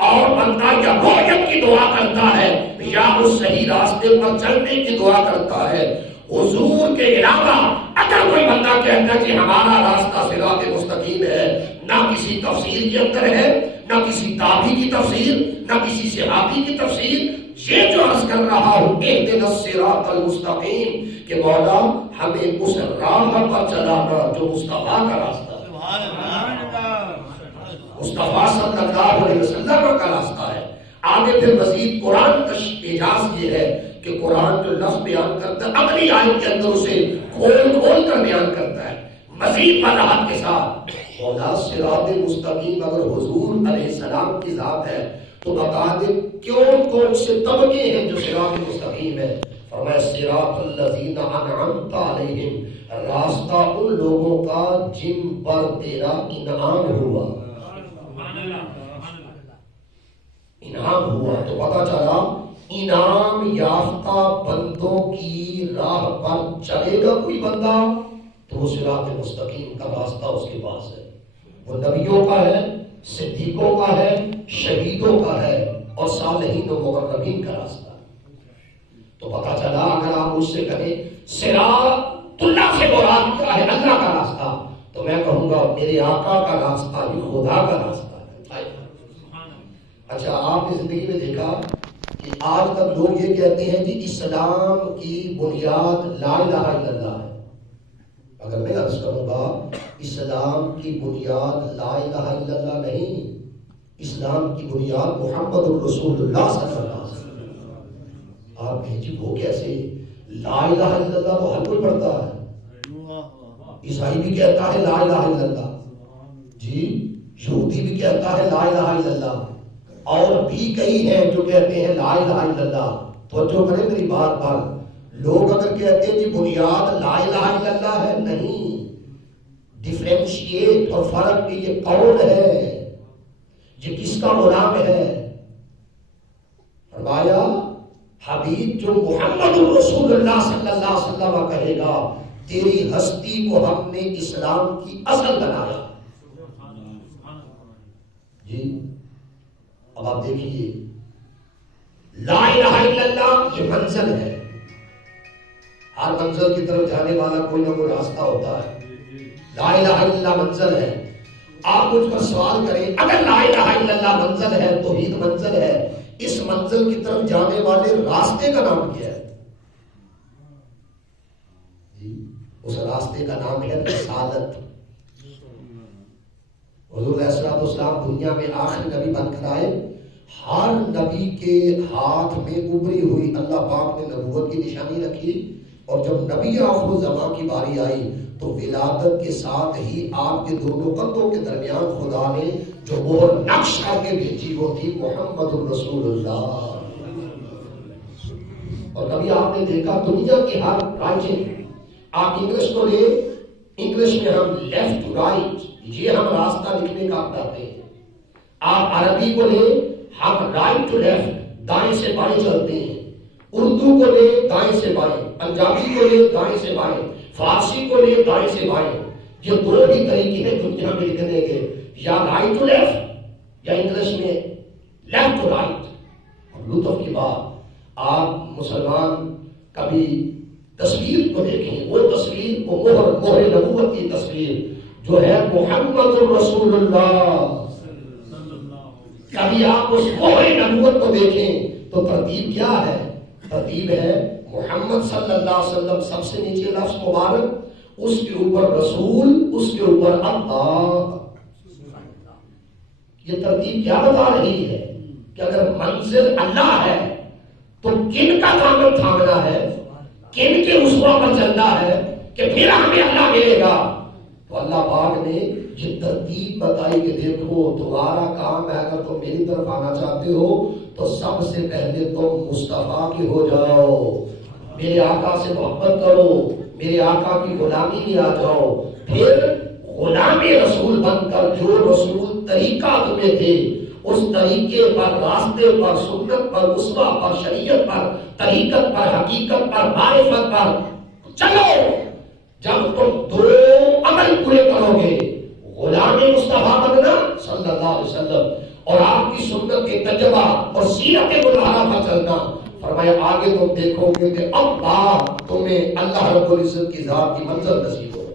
اور بندہ یا رؤیت کی دعا کرتا ہے یا اس صحیح راستے پر چلنے کی دعا کرتا ہے۔ حضور کے علاوہ اگر کوئی بندہ کہتا ہے کہ ہمارا راستہ صراط مستقیم ہے، نہ کسی تفسیر کے اندر ہے، نہ کسی تابعی کی تفسیر، نہ کسی صحابی کی تفسیر، یہ جو عرض کر رہا ہوں اہدنا الصراط المستقیم کہ مولا ہمیں اس راہ پر چلانا جو مصطفیٰ کا راستہ ہے، مصطفیٰ صلی اللہ علیہ وسلم کا راستہ ہے۔ آگے پھر مزید قرآن کا اعجاز یہ ہے کہ قرآن جو لفظ بیان کرتا ہے اگلی آیت کے اندر اسے کھول کر بیان کرتا ہے مزید وضاحت کے ساتھ۔ مولا صراط مستقیم اگر حضور علیہ السلام کی ذات ہے تو بتا دے کون سے طبقے ہیں جو صراط مستقیم ہے؟ فرمایا صراط الذین انعمت علیہم، راستہ ان لوگوں کا جن پر تیرا انعام ہوا، انعام ہوا۔ تو پتا چلا انعام یافتہ بندوں کی راہ پر چلے گا کوئی بندہ تو وہ صراط مستقیم کا راستہ اس کے پاس ہے. وہ نبیوں کا ہے، صدیقوں کا ہے، شہیدوں کا ہے اور صالحین و مقربین کا راستہ. تو پتا چلا اگر آپ مجھ سے کہیں صراط اللہ سے مراد کیا ہے، اللہ کا راستہ، تو میں کہوں گا میرے آقا کا راستہ ہی خدا کا راستہ ہے. اچھا، آپ نے زندگی میں دیکھا کہ آج تک لوگ یہ کہتے ہیں جی اسلام کی بنیاد لا الہ الا اللہ ہے. اگر میں عرض کروں گا اسلام کی بنیاد لا الہ الا اللہ نہیں، اسلام کی بنیاد محمد الرسول اللہ صلی اللہ علیہ وسلم. آپ کہیں جی وہ کیسے؟ لا الہ الا اللہ تو ہر کوئی پڑھتا ہے. عیسائی بھی کہتا ہے لا الہ الا اللہ، جی یہودی بھی کہتا ہے لا الہ الا اللہ، اور بھی کئی ہیں جو کہتے ہیں لا الہ الا اللہ. توجہ کریں میری بات پر. لوگ اگر کہتے ہیں جی بنیاد لا الہ الا اللہ ہے، نہیں، ڈیفرینشیٹ اور فرق بھی یہ کون ہے، یہ کس کا غلام ہے. فرمایا حبیب جو محمد رسول اللہ صلی اللہ علیہ وسلم کہے گا تیری ہستی کو ہم نے اسلام کی اصل بنایا. جی اب آپ دیکھیے لا الہ الا اللہ یہ منزل ہے. ہر منزل کی طرف جانے والا کوئی نہ کوئی راستہ ہوتا ہے. لا الہ الا اللہ منزل ہے. آپ مجھ پر سوال کریں اگر لا الہ الا اللہ منزل ہے، توحید منزل ہے، اس منزل کی طرف جانے والے راستے کا نام کیا ہے؟ جی اس راستے کا نام ہے رسالت. حضور علیہ الصلوۃ والسلام دنیا میں آخری نبی بن کر آئے. ہر نبی کے ہاتھ میں ابری ہوئی اللہ پاک نے نبوت کی نشانی رکھی، اور جب نبی آخر الزمان کی باری آئی تو ولادت کے ساتھ ہی آپ کے دونوں کندھوں کے درمیان خدا نے جو مہر نقش کر کے بھیجی وہ تھی محمد الرسول اللہ. اور کبھی آپ نے دیکھا دنیا کی ہر رائٹنگ، آپ انگلش کو لے، انگلش میں ہم لیفٹ ٹو رائٹ یہ ہم راستہ لکھنے کا بتاتے ہیں. آپ عربی کو لے، ہم رائٹ ٹو لیفٹ دائیں سے بائیں چلتے ہیں. اردو کو لے دائیں سے بائیں، پنجابی کو لے دائیں سے بائیں، فارسی کو لے دائیں سے بائیں. یہ دو ہی طریقے ہیں دنیا میں لکھنے کے، یا رائٹ ٹو لیفٹ یا انگلش میں لیفٹ ٹو رائٹ. اور لطف کی بات، آپ مسلمان کبھی تصویر کو دیکھیں، وہ تصویر کو مہر نبوت کی تصویر جو ہے محمد الرسول اللہ، کبھی آپ اس مہر نبوت کو دیکھیں تو ترتیب کیا ہے؟ ترتیب ہے محمد صلی اللہ علیہ وسلم سب سے نیچے لفظ مبارک، اس کے اوپر رسول، اس کے اوپر اللہ. یہ ترتیب کیا بتا رہی ہے کہ اگر منزل اللہ ہے تو کن کا دامن تھامنا ہے، کن کے رسوا پر چلنا ہے کہ پھر ہمیں اللہ ملے گا. تو اللہ پاک نے یہ ترتیب بتائی کہ دیکھو تمہارا کام ہے، اگر تم میری طرف آنا چاہتے ہو تو سب سے پہلے تم مصطفیٰ کے ہو جاؤ، میرے آقا سے محبت کرو، میرے آقا کی غلامی میں آ جاؤ. پھر غلام رسول بن کر جو رسول طریقہ تمہیں تھے اس طریقے پر، راستے پر، سنت پر، اسوہ پر، شریعت پر، طریقت پر، حقیقت پر، معرفت پر چلو. جب تم دو عمل پورے کرو گے، غلام مصطفیٰ بننا صلی اللہ علیہ وسلم اور آپ کی سنت کے تجربہ اور سیرت مطہرہ پر چلنا، فرمایا آگے تم دیکھو گے کہ اب تمہیں اللہ رب العزت کی ذات کی منزل نصیب ہو.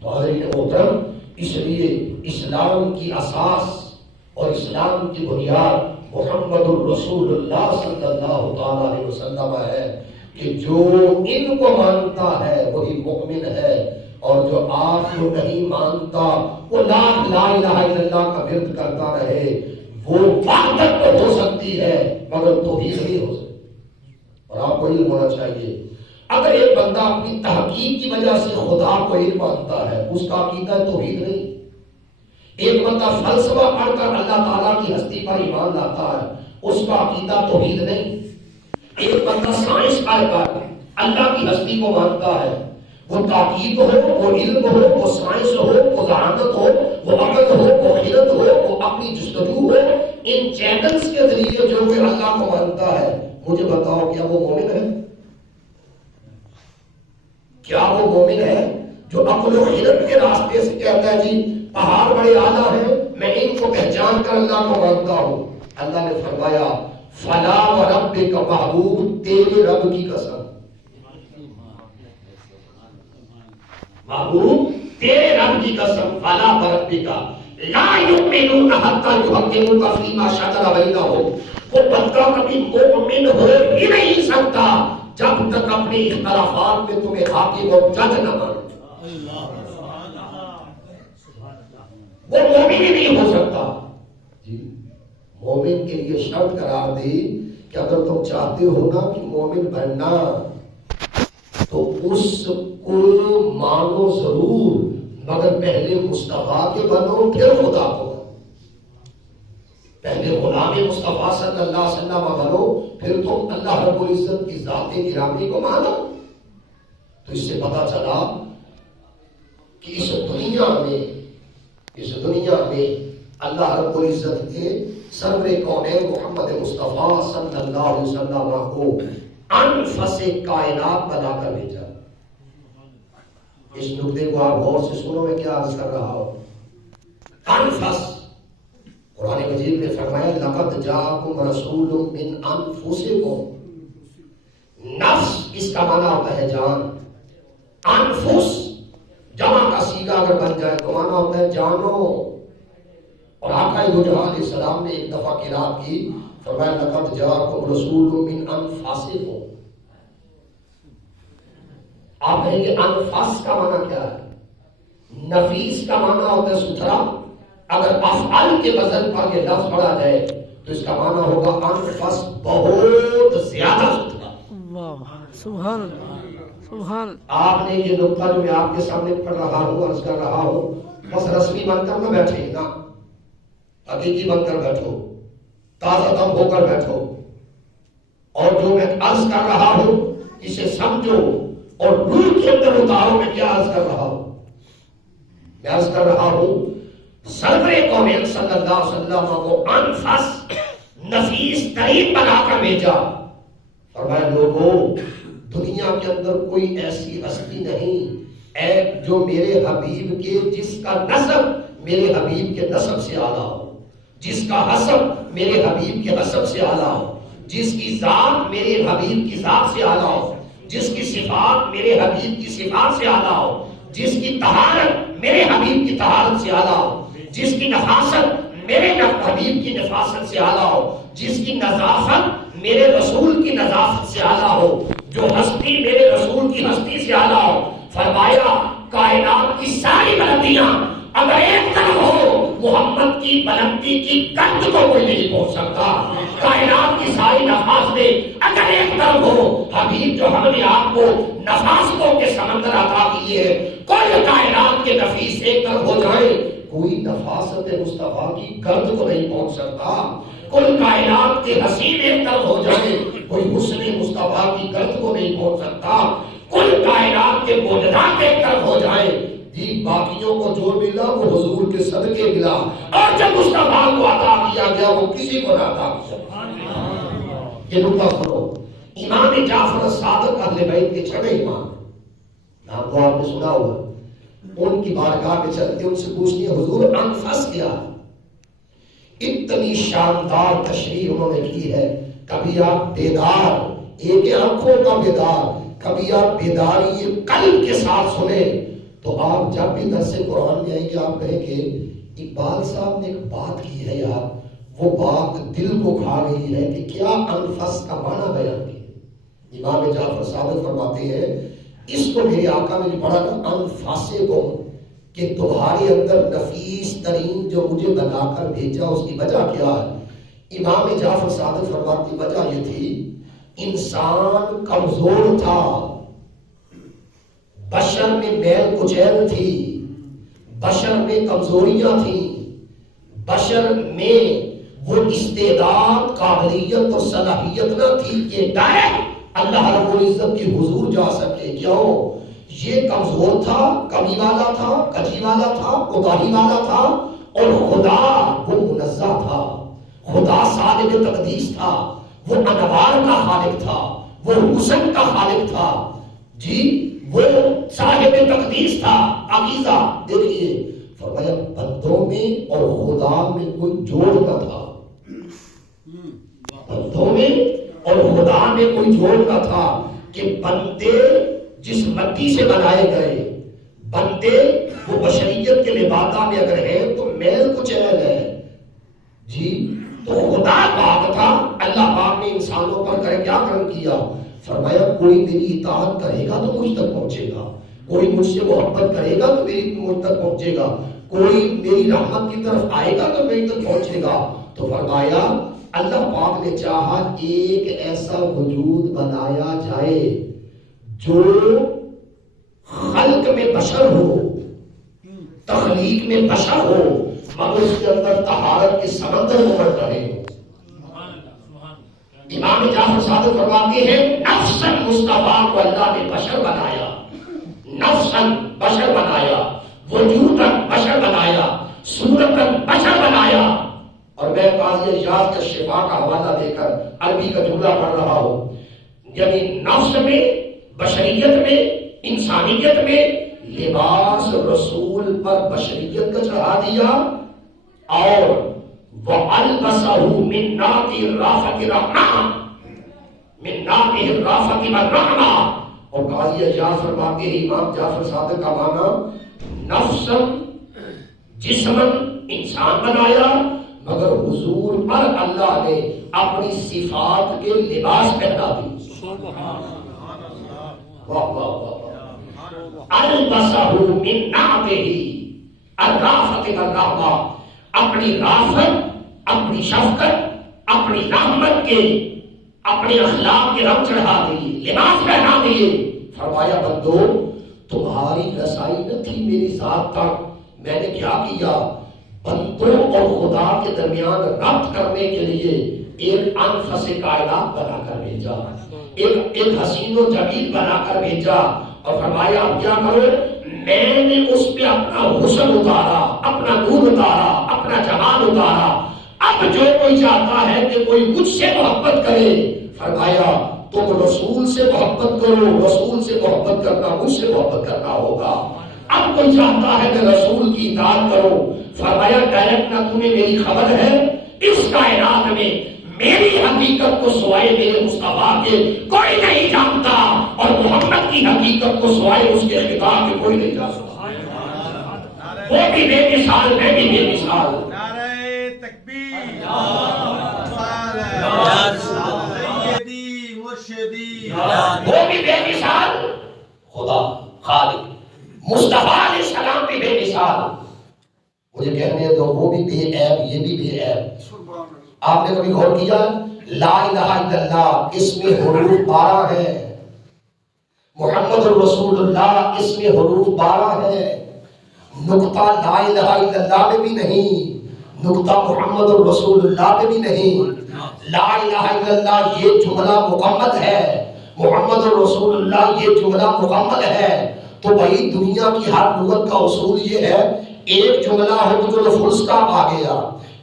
تو حضرین محترم، اس لیے اسلام کی اساس اور اسلام کی بنیاد محمد الرسول اللہ صلی اللہ تعالی علیہ وسلم ہے کہ جو ان کو مانتا ہے وہی مؤمن ہے، اور جو آپ کو نہیں مانتا وہ لا الہ الا اللہ کا ورد کرتا رہے. وہ وحدت تو ہو سکتی ہے مگر توحید نہیں ہو سکتی. اور آپ کو علم ہونا چاہیے اگر ایک بندہ اپنی تحقیق کی وجہ سے خدا کو ایک مانتا ہے اس کا عقیدہ توحید نہیں. ایک بندہ فلسفہ پڑھ کر اللہ تعالیٰ کی ہستی پر ایمان لاتا ہے اس کا عقیدہ توحید نہیں. ایک بندہ سائنس پڑھ کر اللہ کی ہستی کو مانتا ہے وہ تاکید ہو، وہ علم ہو، وہ سائنس ہو، وہ ذہانت ہو، وہ عقل ہو، وہ خیرت ہو، وہ اپنی جستجو ہو، ان چینلز کے ذریعے جو کوئی اللہ کو مانتا ہے، مجھے بتاؤ کیا وہ مومن ہے؟ کیا وہ مومن ہے جو عقل و خیرت کے راستے سے کہتا ہے جی پہاڑ بڑے اعلیٰ ہیں، میں ان کو پہچان کر اللہ کو مانتا ہوں؟ اللہ نے فرمایا فلا وربک محبوب، تیرے رب کی قسم، محبوب تیرے رب کی قسم، فلا وربک لا یؤمنون حتی یحکموک فیما شجر بینہم، وہ بندہ کبھی مومن ہو ہی نہیں سکتا جب تک اپنے اختلافات میں تمہیں حاکم اور جج نہ مانے، وہ مومن ہی نہیں ہو سکتا۔ جی مومن کے لیے شرط قرار دی کہ اگر تم چاہتے ہو نا کہ مومن بننا تو اس کو مانو ضرور، مگر پہلے مصطفیٰ کے بنو پھر خدا کو، پہلے غلام مصطفیٰ صلی اللہ علیہ وسلم بنو پھر تم اللہ رب العزت کی ذات گرامی کو مانو۔ تو اس سے پتا چلا کہ اس دنیا میں اللہ رب العزت کے سرور کونین محمد مصطفیٰ صلی اللہ علیہ وسلم کو انفس کائنات بنا کر بھیجا۔ اس نقطے کو آپ غور سے سنو، میں کیا عرض کر رہا ہوں۔ انفس، قرآن مجید میں فرمایا لقد جاءکم رسول من انفسکم، نفس اس کا معنی ہوتا ہے جان، انفس جمع کا صیغہ اگر بن جائے تو معنی ہوتا ہے جانو۔ اور آقا دو جہاں علیہ السلام نے ایک دفعہ قرات کی، فرمایا لقد جاءکم رسول من انفسکم۔ آپ کہیں گے انفس کا معنی کیا ہے؟ نفیس کا معنی ہوتا ہے ستھرا، اگر افعال کے وزن پر یہ لفظ پڑھا جائے تو اس کا معنی ہوگا انفس، بہت زیادہ ستھرا۔ سبحان سبحان۔ آپ نے یہ نقطہ جو میں آپ کے سامنے پڑھ رہا ہوں، عرض کر رہا ہوں، بس رسمی بن کر نہ بیٹھے نا، حقیقی بن کر بیٹھو، تازہ دم ہو کر بیٹھو، اور جو میں عرض کر رہا ہوں اسے سمجھو اور روح کے اندر اتارو۔ میں کیا عرض کر رہا ہوں؟ میں عرض کر رہا ہوں سرور کونین صلی اللہ علیہ وسلم کو انفس، نفیس ترین بنا کر بھیجا۔ فرمایا لوگوں دنیا کے اندر کوئی ایسی ہستی نہیں جو میرے حبیب کے، جس کا نسب میرے حبیب کے نسب سے اعلیٰ ہو، جس کا حسب میرے حبیب کے حسب سے اعلیٰ ہو، جس کی ذات میرے حبیب کی ذات سے اعلیٰ ہو، جس کی صفات میرے حبیب کی صفات سے اعلیٰ ہو، جس کی طہارت میرے حبیب کی طہارت سے اعلیٰ ہو، جس کی نفاست میرے حبیب کی نفاست سے اعلیٰ ہو، جس کی نظافت میرے رسول کی نظافت سے اعلیٰ ہو، جو ہستی میرے رسول کی ہستی سے اعلیٰ ہو۔ فرمایا کائنات کی ساری بلندیاں اگر ایک طرف ہو، محمد کی بلندی کی قد کو کوئی نہیں پہنچ سکتا۔ کائنات کی ساری نفاستیں اگر ایک طرف ہو، حبیب جو ہم نے آپ کو نفاستوں کے سمندر عطا کیے ہیں، کل کائنات کے نفیس ایک طرف ہو جائیں، کوئی نفاست مصطفیٰ کی گرد کو نہیں پہنچ سکتا۔ کل کائنات کے حسین ایک طرف ہو جائیں، کوئی حسن مصطفیٰ کی گرد کو نہیں پہنچ سکتا۔ کل کائنات کے موجودات ایک طرف ہو جائیں، جی باقیوں کو جو ملا وہ حضور کے صدقے ملا، اور جب مصطفیٰ کو عطا کیا گیا وہ کسی کو نہ عطا کیا۔ یہ نقطہ سنو، امام جعفر الصادق اہل بیت کے چھٹے امام، نام تو آپ نے سنا ہوگا، ان کی بارگاہ میں چلتے ان سے پوچھتے ہیں حضور انفس کیا؟ اتنی شاندار تشریح انہوں نے کی ہے، کبھی آپ بیدار، ایک آنکھوں کا بیدار، کبھی آپ بیداری قلب کے ساتھ سنیں، تو آپ جب بھی درس قرآن میں آئیں گے آپ کہیں گے اقبال صاحب نے ایک بات کی ہے یار، وہ بات دل کو کھا گئی ہے کہ کیا انفس کا معنی بیان کی۔ امام جعفر صادق فرماتے ہیں اس کو میرے آقا نے پڑھا نا انفاسکم، کہ تمہارے اندر نفیس ترین جو مجھے بنا کر بھیجا اس کی وجہ کیا ہے؟ امام جعفر صادق فرماتے وجہ یہ تھی انسان کمزور تھا، بشر میں میل کچیل تھی، بشر میں کمزوریاں تھیں، بشر میں وہ استعداد، قابلیت اور صلاحیت نہ تھی کہ ڈائریکٹ اللہ رب العزت کی حضور جا سکے۔ کیوں؟ یہ کمزور تھا، کمی والا تھا، کجی والا تھا، کوتاہی والا تھا، اور خدا وہ منزہ تھا، خدا صاحب تقدیس تھا، وہ انوار کا خالق تھا، وہ حسن کا خالق تھا جی، وہ صاحب تقدیس تھا۔ عقیدہ دیکھیے فرمایا بندوں میں اور خدا میں کوئی جوڑ نہ تھا، بندوں میں اور خدا میں کوئی جوڑ نہ تھا، کہ بندے جس مٹی سے بنائے گئے، بندے وہ بشریت کے لبادہ میں اگر ہے تو میل کچیل ہے جی، تو خدا پاک تھا۔ اللہ پاک نے انسانوں پر کیا کرم کیا، فرمایا کوئی میری اطاعت کرے گا تو مجھ تک پہنچے گا، کوئی مجھ سے محبت کرے گا تو مجھ تک پہنچے گا، کوئی میری رحمت کی طرف آئے گا تو میری تک پہنچے گا۔ تو فرمایا اللہ پاک نے چاہا ایک ایسا وجود بنایا جائے جو خلق میں بشر ہو، تخلیق میں بشر ہو، مگر اس کے اندر طہارت کے سمندر ابھر رہے ہو۔ امام جعفر صادق فرماتے ہیں نفساً مصطفیٰ کو اللہ نے بشر بنایا، نفساً بشر بنایا، وجوداً بشر بنایا، صورتاً بشر بنایا۔ اور میں قاضی اعجاز کے شفا کا حوالہ دے کر عربی کا جملہ پڑھ رہا ہوں، یعنی نفس میں، بشریت میں، انسانیت میں لباس رسول پر بشریت کا چڑھا دیا، اور وَأَلْبَسَهُ مِن نَّاطِ الرَّافَةِ رَحْمَةً مِن نَّاطِ الرَّافَةِ وَالرَّحْمَةِ۔ اور قاضی اعجاز فرماتے ہیں امام جعفر صادق کا معنی نفساً جسماً انسان بنایا، مگر حضور پر اللہ نے اپنی صفات کے لباس پہنا دی۔ واہ واہ واہ، البسہ من نعتہ الرافت والرحمہ، اپنی رافت، اپنی شفقت، اپنی رحمت کے، اپنے اخلاق کے رنگ چڑھا دیے، لباس پہنا دیے۔ فرمایا بندو تمہاری رسائی نہ تھی میری ذات تک، میں نے کیا کیا، بندوں اور خدا کے درمیان ربط کرنے کے لیے ایک انفس کائنات بنا کر بھیجا، ایک حسین و جمیل بنا کر بھیجا، اور فرمایا اب کیا کرو، میں نے اس پہ اپنا حسن اتارا، اپنا نور اتارا، اپنا جمال اتارا۔ اب جو کوئی چاہتا ہے کہ کوئی مجھ سے محبت کرے، فرمایا تم رسول سے محبت کرو، رسول سے محبت کرنا مجھ سے محبت کرنا ہوگا۔ اب کوئی چاہتا ہے کہ رسول کی اطاعت کرو، فرمایا ڈائریکٹ نہ تمہیں میری خبر ہے، اس کائنات میں میری حقیقت کو سوائے میرے مصطفیٰ کے کوئی نہیں جانتا، اور محمد کی حقیقت کو سوائے اس کے خطاب کے کوئی نہیں جانتا۔ وہ بھی بے مثال، میں بھی بے مثال۔ نعرہ تکبیر، سیدی مرشدی، وہ بھی بے مثال، خدا خالق مصطفیٰ علیہ السلام بھی بے مثال۔ مجھے کہنے دو وہ بھی بے عیب، یہ بھی بے عیب۔ آپ نے کبھی غور کیا لا الہ الا اللہ اس میں حروف 12 ہیں، محمد الرسول اللہ اس میں حروف 12 ہیں، نقطہ لا الہ الا اللہ میں بھی نہیں، نقطہ محمد الرسول اللہ میں بھی نہیں۔ لا الہ الا اللہ یہ جملہ مکمل ہے، محمد الرسول اللہ یہ جملہ مکمل ہے۔ تو بھائی دنیا کی ہر لغت کا اصول یہ ہے، ایک جملہ ہو تو چلو فل اسٹاپ آ گیا،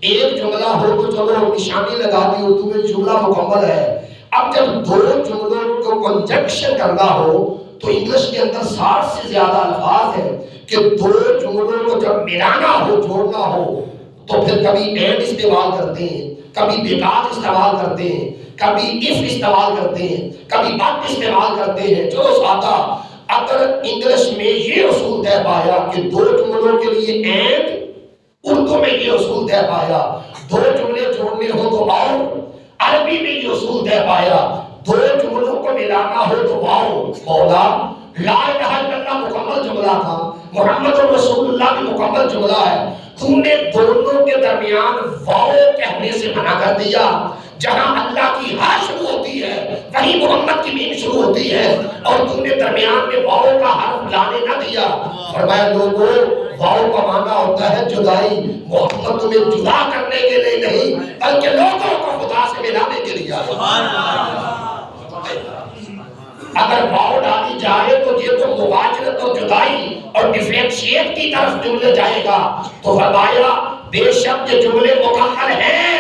ایک جملہ ہو تو چلو نشانی لگا دی اردو میں جملہ مکمل ہے۔ اب جب دو جملوں کو کنجنکشن کرنا ہو تو انگلش کے اندر 60 سے زیادہ الفاظ ہیں کہ دو جملوں کو جب ملانا ہو، جوڑنا ہو، تو پھر کبھی اینڈ استعمال کرتے ہیں، کبھی بیکاز استعمال کرتے ہیں، کبھی اف استعمال کرتے ہیں، کبھی بٹ استعمال کرتے ہیں۔ چلو سادہ، اگر انگلش میں یہ اصول طے پایا کہ دو جملوں کے لیے اینڈ، اردو میں یہ اصول طے پایا دو جملے جوڑنے ہو تو واو، عربی میں یہ اصول طے پایا دو جملوں کو ملانا ہو تو واو۔ مولا لا الہ الا اللہ مکمل جملہ تھا، محمد رسول اللہ بھی مکمل جملہ ہے، تم نے دونوں کے درمیان واو کہنے سے منع کر دیا۔ جہاں اللہ کی ہاں شروع ہوتی ہے وہیں محمد کی میم شروع ہوتی ہے، اور تم نے درمیان میں واو کا حرف لانے نہ دیا۔ فرمایا لوگوں واو کا معنی ہوتا ہے جدائی، محمد تمہیں جدا کرنے کے لیے نہیں بلکہ لوگوں کو خدا سے ملانے کے لیے۔ اگر واو ڈالی جائے تو یہ تو مغاجرت اور جدائی اور ڈفرینشیٹ کی طرف جملے جائے گا. تو فرمایا بے شک یہ جملے مکمل ہیں.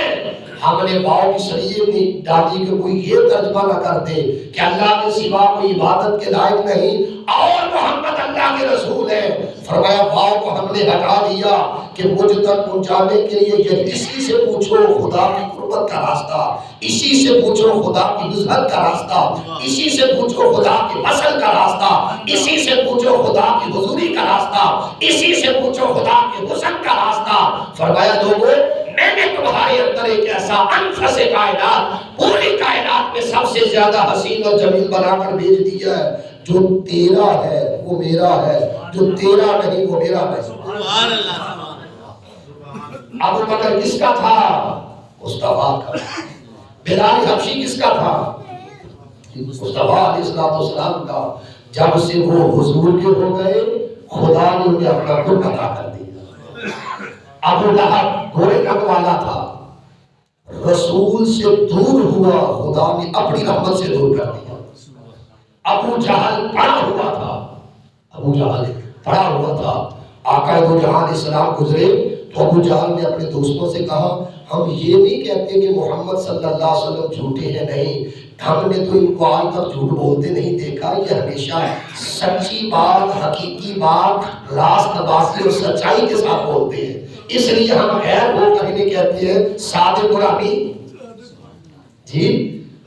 ہم نے واو کی شریعت نہیں ڈالی کہ کوئی یہ ترجمہ نہ کر دے کہ اللہ کے سوا کوئی عبادت کے لائق نہیں اور محمد اللہ کے رسول ہے. فرمایا واو کو ہم نے ہٹا دیا کہ مجھ تک پہنچانے کے لیے یہ اسی سے پوچھو خدا کی قربت کا راستہ, اسی سے پوچھو خدا کی نصرت کا راستہ, اسی سے پوچھو خدا کی وصل کا راستہ, اسی سے پوچھو خدا کی حضوری کا راستہ, اسی سے پوچھو خدا کے حسن کا راستہ. فرمایا لوگوں میں نے تمہارے اندر ایک ایسا انفس کائنات, پوری کائنات میں سب سے زیادہ حسین اور جمیل بنا کر بھیج دیا ہے. جو تیرا ہے وہ میرا ہے, جو تیرا نہیں وہ میرا نہیں. سبحان اللہ. ابو بکر کس کا تھا؟ مصطفیٰ کا. بلال حبشی کس کا تھا؟ مصطفیٰ علیہ السلام کا. جب سے وہ حضور کے ہو گئے خدا نے انہیں اپنا قرب عطا کر دیا. ابو لہب گھوڑے رنگ والا تھا, رسول سے دور ہوا, خدا نے اپنی رحمت سے دور کر دیا. ابو جہل پڑا ہوا تھا, ابو جہل پڑا ہوا تھا. آقا دو جہان اسلام گزرے تو ابو جہل نے اپنے دوستوں سے کہا ہم یہ نہیں کہتے کہ محمد صلی اللہ علیہ وسلم جھوٹے ہیں, نہیں, ہم نے تو ان کو آج تک جھوٹ بولتے نہیں دیکھا. یہ ہمیشہ سچی بات, حقیقی بات, راست بازی اور سچائی کے ساتھ بولتے ہیں. اس لیے ہم غیر ہو کر انہیں کہتے ہیں صادق اور امین. جی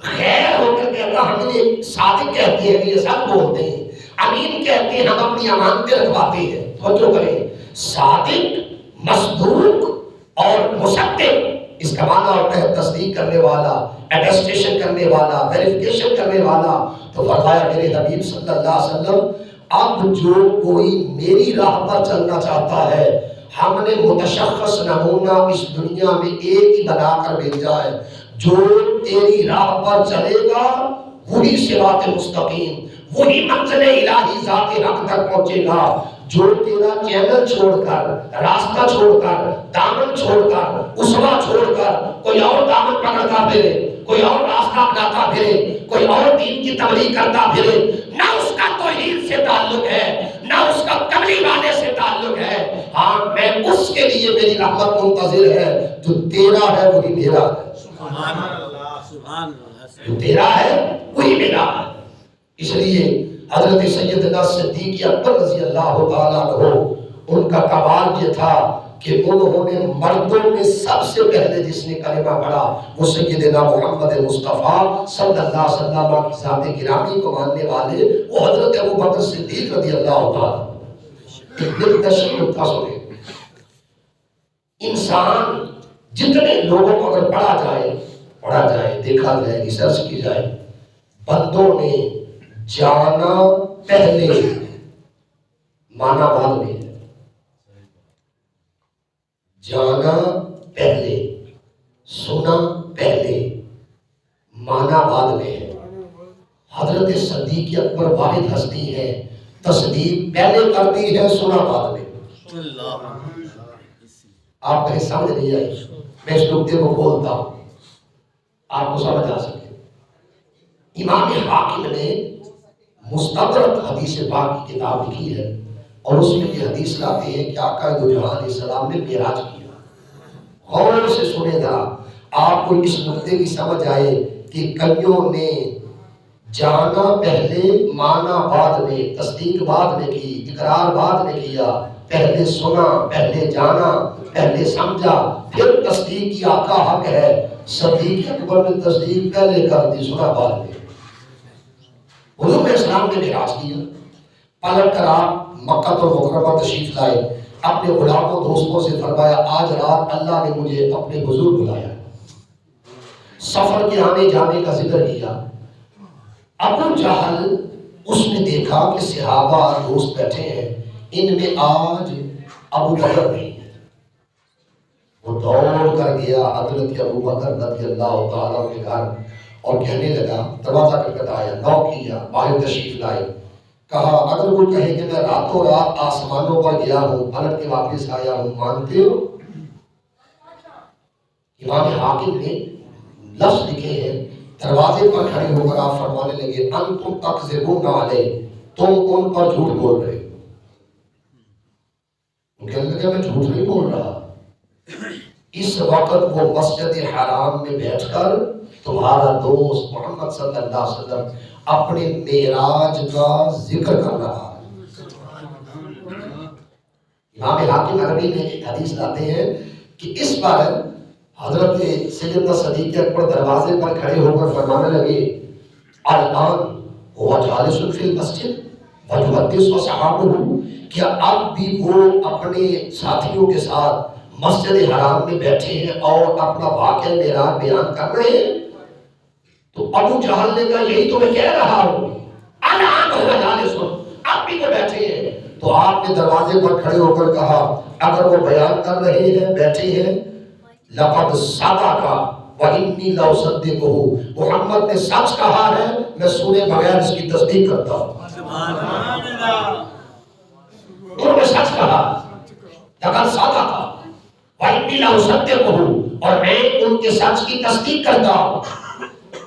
خیر ہو کر کہتا ہم انہیں صادق کہتے ہیں کہ یہ سب بولتے ہیں, امین کہتے ہیں ہم اپنی امانتیں رکھواتے ہیں. توجہ کریں, صادق, مصدوق اور مصدق, اس کا معنی ہوتا ہے تصدیق کرنے والا, اٹیسٹیشن کرنے والا, ویریفیکیشن کرنے والا. تو فرمایا میرے حبیب صلی اللہ علیہ وسلم اب جو کوئی میری راہ پر چلنا چاہتا ہے ہم نے متشخص نمونہ اس دنیا میں ایک ہی بنا کر بھیجا ہے. جو تیری راہ پر چلے گا وہی صراط مستقیم, وہی منزل الہی ذات حق تک پہنچے گا. جو تیرا چینل چھوڑ کر, راستہ چھوڑ کر, دامن چھوڑ کر, اسوا چھوڑ کر کوئی اور دامن پکڑتا پھرے, کوئی اور راستہ اپناتا پھرے, کوئی اور دین کی تبلیغ کرتا پھرے, نہ اس کا توحید سے تعلق ہے نہ اس کا تبلیغ والے سے تعلق ہے. ہاں میں اس کے لیے میری رحمت منتظر ہے. جو تیرا ہے وہی میرا ہے. سبحان اللہ, سبحان اللہ. جو تیرا ہے وہی میرا ہے. اس لیے حضرت سیدنا صدیق اکبر رضی اللہ تعالیٰ عنہ, ان کا کمال یہ تھا کہ انہوں نے مردوں میں سب سے پہلے جس نے کلمہ پڑھا وہ سیدنا محمد مصطفیٰ صلی اللہ علیہ وسلم کی ذات گرامی کو ماننے والے وہ حضرت ابو بکر صدیق رضی اللہ تعالیٰ. ایک دلکش نکتہ سنیں, انسان جتنے لوگوں کو اگر پڑھا جائے, دیکھا جائے, ریسرچ کی جائے, بندوں نے جانا پہلے مانا بعد میں, جانا پہلے, سنا پہلے, مانا بعد میں ہے. حضرت صدیق اکبر واحد ہستی ہے تصدیق پہلے کرتی ہے, سنا بعد میں. آپ کہیں سمجھ نہیں آئی, میں اس نکتے کو کھولتا ہوں آپ کو سمجھ آ سکے. امام حاکم نے مستدرک حدیث پاک کی کتاب لکھی ہے اور اس میں یہ حدیث لاتے ہیں کہ آقا دو جہان علیہ السلام نے معراج کیا. غور سے سنے گا آپ کو اس نقطے کی سمجھ آئے کہ کئیوں نے جانا پہلے, مانا بعد میں, تصدیق بعد میں کی, اقرار بعد میں کیا. پہلے سنا, پہلے جانا, پہلے سمجھا, پھر تصدیق کی. آقا حق ہے, صدیق اکبر نے تصدیق پہلے کر دی, سنا بعد میں. حضور اسلام نے معراج کیا, پلٹ کر آپ مکہ المکرمہ تشریف لائے, اپنے غلاموں دوستوں سے فرمایا آج رات اللہ نے مجھے اپنے حضور بلایا. سفر کے آنے جانے کا ذکر کیا. ابو جہل اس نے دیکھا کہ صحابہ دوست بیٹھے ہیں, ان میں آج ابو بکر نہیں ہے. وہ دوڑ کر گیا حضرت ابو بکر رضی اللہ تعالیٰ کے گھر اور کہنے لگا, دروازہ کھٹکھٹایا, نوک کیا, باہر تشریف لائے. کہا اگر وہ کہے کہ میں راتوں رات آسمانوں پر گیا ہوں, پلٹ کے واپس آیا ہوں, مانتے ہو؟ امام حاکم نے لفظ لکھے ہیں دروازے پر کھڑے ہو کر آپ فرمانے لگے انتم تکذبون علیہ، تم ان پر جھوٹ بول رہے ہو۔ کہنے لگے میں جھوٹ نہیں بول رہا، اس وقت وہ مسجد حرام میں بیٹھ کر تمہارا دوست محمد صلی اللہ علیہ وسلم اپنے معراج کا ذکر کر رہا ہے۔ امام حاکم عربی میں ایک حدیث لاتے ہیں کہ اس بار حضرت سیدنا صدیق اکبر دروازے پر کھڑے ہو کر فرمانے لگے الان هو جالس فی المسجد ویحدث اصحابہ، کیا اب بھی وہ اپنے ساتھیوں کے ساتھ مسجد حرام میں بیٹھے ہیں اور اپنا واقعہ معراج بیان کر رہے ہیں؟ تو ابو جہل نے کہا یہی تو میں کہہ رہا ہوں، الان هو جالس، اب بھی وہ بیٹھے ہیں۔ تو آپ نے دروازے پر کھڑے ہو کر کہا اگر وہ بیان کر رہے ہیں بیٹھے ہیں لقد صدق وانی لاصدقہ، محمد نے سچ کہا ہے، میں سنے بغیر اس کی تصدیق کرتا ہوں۔ سبحان اللہ، انہوں نے سچ کہا لقد صدق وانی لاصدقہ، اور میں ان کے سچ کی تصدیق کرتا ہوں۔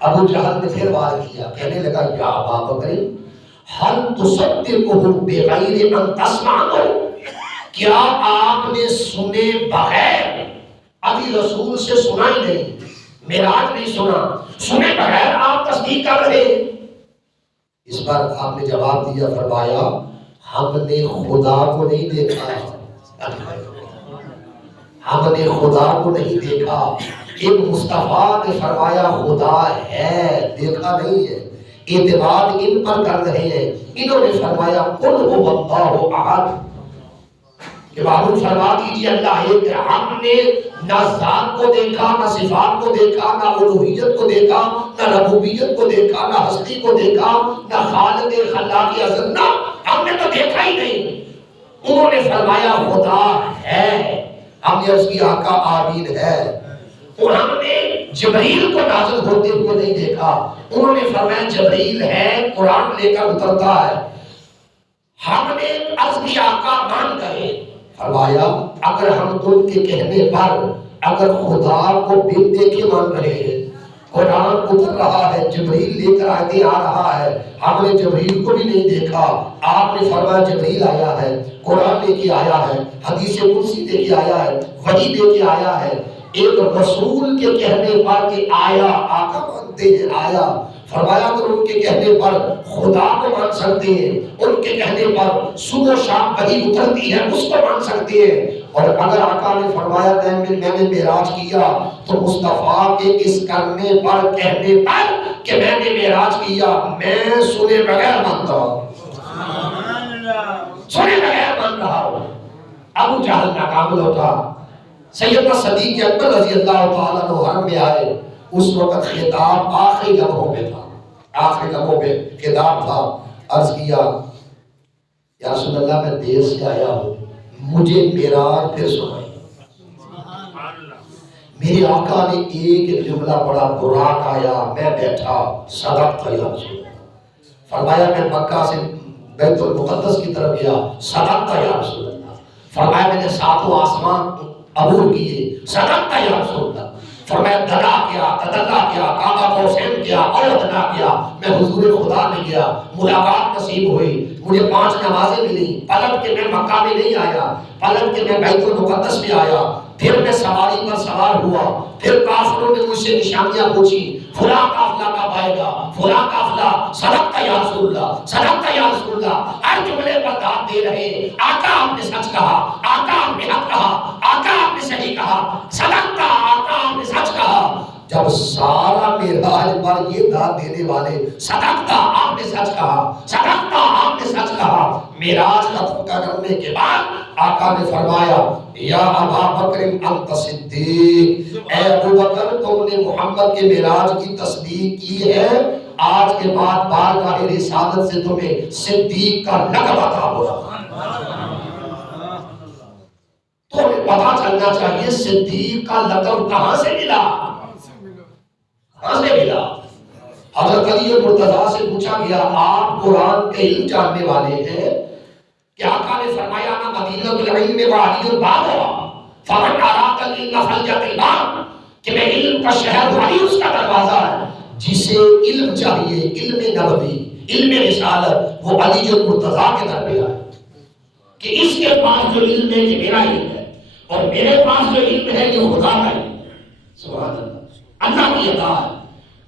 ابو جہل نے پھر وار کیا، کہنے لگا یا ابا بکر حل تصدقہ بغیر ان تسمعہ، کیا آپ نے سنے بغیر، ابھی رسول سے سنا ہی نہیں، معراج نہیں سنا، سنے بغیر آپ تصدیق کر رہے ہیں؟ اس بار آپ نے جواب دیا، فرمایا ہم نے خدا کو نہیں دیکھا، ہم نے خدا کو نہیں دیکھا، ایک مصطفیٰ نے فرمایا خدا ہے، دیکھا نہیں ہے، اعتماد ان پر کر رہے ہیں۔ انہوں نے فرمایا قل هو اللہ احد، کہ معلوم فرما دیجیے اللہ ایک ہے، ہم نے نہ ذات کو دیکھا، نہ صفات کو دیکھا، نہ الوہیت کو دیکھا، نہ ربوبیت کو دیکھا، نہ ہستی کو دیکھا، نہ خالق خلاق ازل، نہ ہم نے تو دیکھا ہی نہیں۔ انہوں نے فرمایا خدا ہے، ہم نے اس کی آقا آمین ہے، اور ہم نے جبریل کو نازل ہوتے ہوئے نہیں دیکھا۔ انہوں نے فرمایا جبریل ہے، قرآن لے کر اترتا ہے، ہم نے عرض کی آقا مان گئے۔ فرمایا اگر ہم ان کے کہنے پر اگر خدا کو بن دیکھے مان رہے ہیں، قرآن اتر رہا ہے، جبریل لے کر آیتیں آ رہا ہے، ہم نے جبریل کو بھی نہیں دیکھا، آپ نے فرمایا جبریل آیا ہے، قرآن لے کے آیا ہے، حدیث قدسی لے کے آیا ہے، وحی لے کے آیا ہے، ایک رسول کے کہنے پر کہ آیا، آقا مانتے ہیں آیا، فرمایا اگر ان کے کہنے پر خدا کو مان سکتے ہیں، ان کے کہنے پر صبح و شام وحی اترتی ہے اس کو مان سکتے ہیں، اور اگر آقا نے فرمایا میں نے معراج کیا تو مصطفیٰ کے اس کرنے پر کہنے پر کہ میں نے معراج کیا، میں سنے بغیر مانتا ہوں، سنے بغیر مان رہا ہوں۔ ابو جہل ناکامل ہوتا، سیدنا صدیق اکبر رضی اللہ تعالیٰ عنہ حرم میں آئے، اس وقت خطاب آخری لمحوں پہ تھا، آخری لمحوں پہ خطاب تھا، عرض کیا یا رسول اللہ میں دیر سے آیا ہوں، مجھے معراج پھر سنائیں۔ میرے آقا نے ایک جملہ پڑھا، براق آیا، میں بیٹھا، صدقت یا رسول اللہ، فرمایا میں مکہ سے بیت المقدس کی طرف گیا، صدقت یا رسول اللہ، فرمایا میں نے ساتوں آسمان عبور کیے، صدقت یا رسول اللہ، فرمایا دلا کیا، تدلا کیا، کعبہ قوسین کیا، اور دلا کیا، میں حضور خدا میں گیا، ملاقات نصیب ہوئی، مجھے 5 نمازیں ملی، پلٹ کے میں مکہ میں نہیں آیا، پلٹ کے میں بیت المقدس میں آیا، پھر میں سواری پر سوار ہوا، پھر کافروں نے مجھ سے نشانیاں پوچھی، فلاں قافلہ کب آئے گا، فلاں قافلہ، صدقت یا رسول اللہ، صدقت یا رسول اللہ، ہر جملے پر داد دے رہے، آقا آپ نے سچ کہا، آقا آپ نے حق کہا، آقا آپ نے صحیح کہا، صدقت، آقا آپ نے سچ کہا۔ جب سارا معراج پر یہ داد دینے والے صدقت آپ نے سچ کہا، صدقت آپ نے سچ کہا، معراج ختم کرنے کے بعد آقا نے فرمایا یا ابا بکر انت صدیق، اے ابو بکر تم نے محمد کے معراج کی تصدیق کی ہے، آج کے بعد بارگاہ رسالت سے تمہیں صدیق کا لقب عطا ہو رہا ہے۔ تو ہمیں پتا چلنا چاہیے صدیق کا لقب کہاں سے ملا، کہاں سے ملا۔ حضرت علی مرتضیٰ سے پوچھا گیا آپ قرآن کے علم جاننے والے ہیں، کہ آقا نے فرمایا نا مدینہ العلم وعلی الباب فمن اراد العلم فليطلب الباب، کہ میں علم کا شہر ہوں، علی اس کا دروازہ ہے، جسے علم چاہیے، علم نبوی، علم رسالت، وہ علی المرتضیٰ کے در پہ آئے کہ اس کے پاس جو علم ہے یہ میرا علم ہے، اور میرے پاس جو علم ہے یہ خدا کا علم ہے۔ سبحان اللہ، اللہ کی عطا ہے۔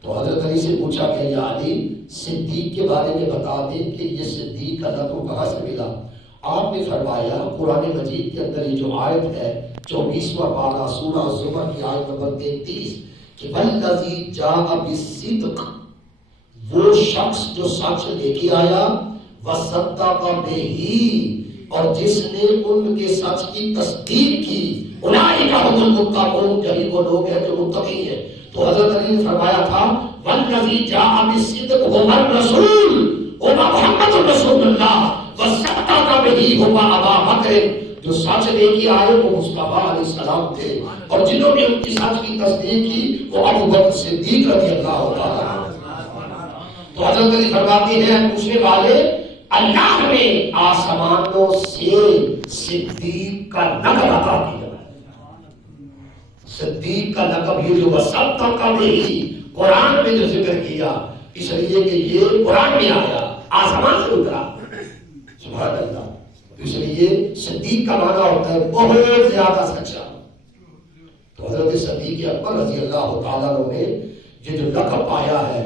تو حضرت علی سے پوچھا کہ یا علی، صدیق کے بارے میں بتا دیں کہ یہ صدیق کا لقب کہاں سے ملا؟ آپ نے فرمایا قرآن مجید کے اندر یہ جو آیت ہے 24واں پارہ سورہ زمر کی آیت نمبر 33 کہ والذی جاء بالصدق، وہ شخص جو سچ لے کے آیا، وصدق بہ، اور جس نے ان کے سچ کی تصدیق کی، اولئک هم المتقون، یہی وہ لوگ ہیں جو متقی ہیں۔ تو حضرت علی نے فرمایا تھا والذی جاء بالصدق هو الرسول، هو محمد رسول اللہ، وصدق بہ هو ابا بکر، جو سچ لے کے آئے وہ مصطفیٰ علیہ السلام تھے، اور جنہوں نے ان کی سچ کی تصدیق کی وہ ابو بکر صدیق رضی اللہ تعالیٰ۔ تو حضرت علی فرماتے ہیں پوچھنے والے، اللہ نے آسمانوں سے صدیق کا لقب عطا کیا، صدیق کا لقب یہ جو وصدق بہ قرآن میں جو ذکر کیا، اس لیے کہ یہ قرآن میں آیا، آسمان سے اترا، سبحان اللہ۔ اس لیے صدیق کا معنی ہوتا ہے بہت زیادہ سچا۔ تو حضرت صدیق اکبر رضی اللہ تعالیٰ عنہ نے یہ جو لقب پایا ہے،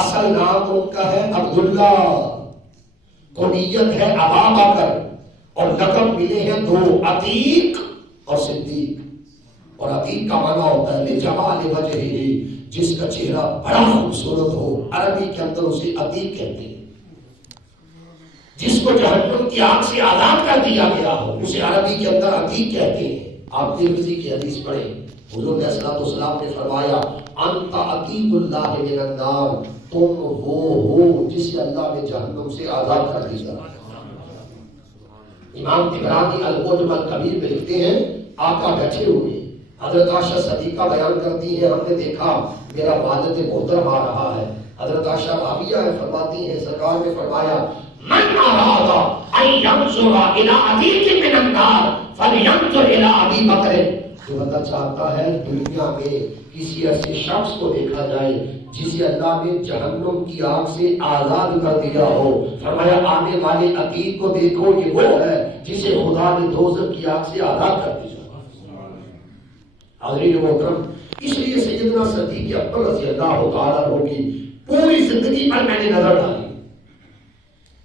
اصل نام ان کا ہے عبداللہ، کنیت ہے ابا بکر، اور لقب ملے ہیں دو، عتیق اور صدیق۔ اور عتیق کا معنی ہوتا ہے لجمال وجہہ، جس کا چہرہ بڑا خوبصورت ہو، عربی کے اندر اسے عتیق کہتے ہیں۔ جس کو جہنم کی آگ سے آزاد کر دیا گیا ہو اسے عربی کے اندر عتیق کہتے ہیں۔ آپ ترمذی کی حدیث پڑھیں، حضور علیہ السلام نے فرمایا انت عتیق اللہ من النار، تم وہ ہو جسے اللہ نے جہنم سے آزاد کر دیا۔ امام طبرانی المعجم الکبیر میں لکھتے ہیں آقا بیٹھے ہوئے، حضرت عائشہ صدیقہ بیان کرتی ہے ہم نے دیکھا میرا والد محترم آ رہا ہے۔ حضرت عائشہ راویہ ہے، فرماتی ہیں سرکار نے فرمایا من اراد ان ينظر الى عتیق من النار فلينظر الى ابی بکر، جو بندہ چاہتا ہے دنیا میں کسی ایسے شخص کو دیکھا جائے جسے اللہ نے جہنم کی آگ سے آزاد کر دیا ہو، فرمایا آنے والے عتیق کو دیکھو، یہ وہ ہے جسے خدا نے دوزخ کی آگ سے آزاد کر دیا۔ حاضرین محترم، اس لیے سیدنا صدیق اکبر رضی اللہ تعالیٰ عنہ کی پوری زندگی پر میں نے نظر ڈالی،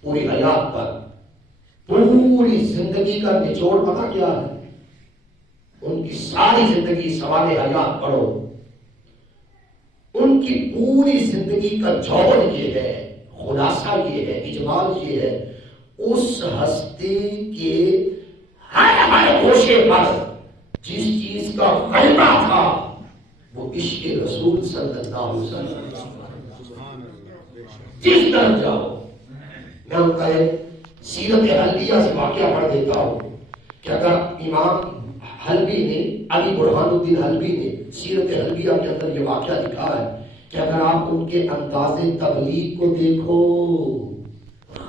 پوری حیات پر، پوری زندگی کا نچوڑ پتہ کیا ہے؟ ان کی ساری زندگی سوال حیات پڑھو، ان کی پوری زندگی کا جوہر یہ ہے، خلاصہ یہ ہے، اجمال یہ ہے، اس ہستی کے ہر گوشے پر جس چیز کا غلبہ تھا وہ عشق رسول صلی اللہ علیہ وسلم، جس طرف جاؤ۔ میں ان کا ایک سیرت حلبیہ سے واقعہ پڑھ دیتا ہوں کہ اگر امام حلبی نے، علی برہان الدین حلبی نے سیرت حلبیہ کے اندر یہ واقعہ لکھا ہے کہ اگر آپ ان کے انداز تبلیغ کو دیکھو،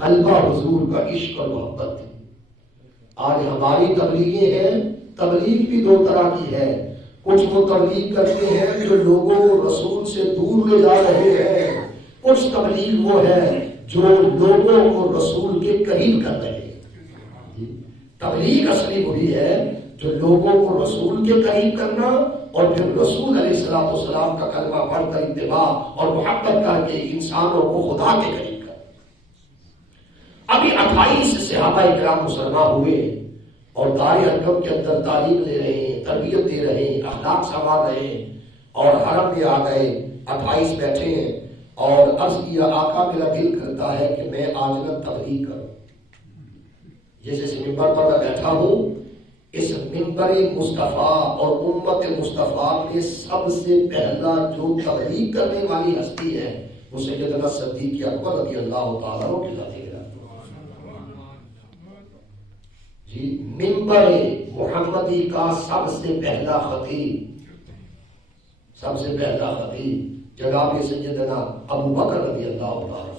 غلبہ حضور کا عشق اور محبت ہے۔ آج ہماری تبلیغیں ہیں، تبلیغ بھی دو طرح کی ہے، کچھ وہ تبلیغ کرتے ہیں جو لوگوں کو رسول سے دور لے جا رہے ہیں، کچھ تبلیغ وہ ہے جو لوگوں کو رسول کے قریب کر رہے ہیں۔ تبلیغ اصلی وہی ہے جو لوگوں کو رسول کے قریب کرنا اور پھر رسول علیہ السلام کا کلمہ پڑھ کر اتباع اور محبت کر کے انسانوں کو خدا کے قریب کرنا۔ ابھی 28 صحابہ اکرام مسلمان ہوئے اور دار ارقم کے اندر تعلیم لے رہے ہیں، تربیت دے رہے ہیں، اخلاق سنوار رہے ہیں، اور حرم میں آ گئے، 28 بیٹھے ہیں اور عرض کیا آقا میرا دل کرتا ہے کہ میں آج نہ تبلیغ کروں۔ جیسے ممبر پر میں بیٹھا ہوں، اس ممبر مصطفیٰ اور امت مصطفیٰ میں سب سے پہلا جو تبلیغ کرنے والی ہستی ہے وہ سیدنا صدیق اکبر رضی اللہ تعالیٰ عنہ کی ذات ہے۔ جی، ممبر محمدی کا سب سے پہلا خطیب، سب سے پہلا خطیب جناب سیدنا ابو بکر رضی اللہ تعالیٰ عنہ۔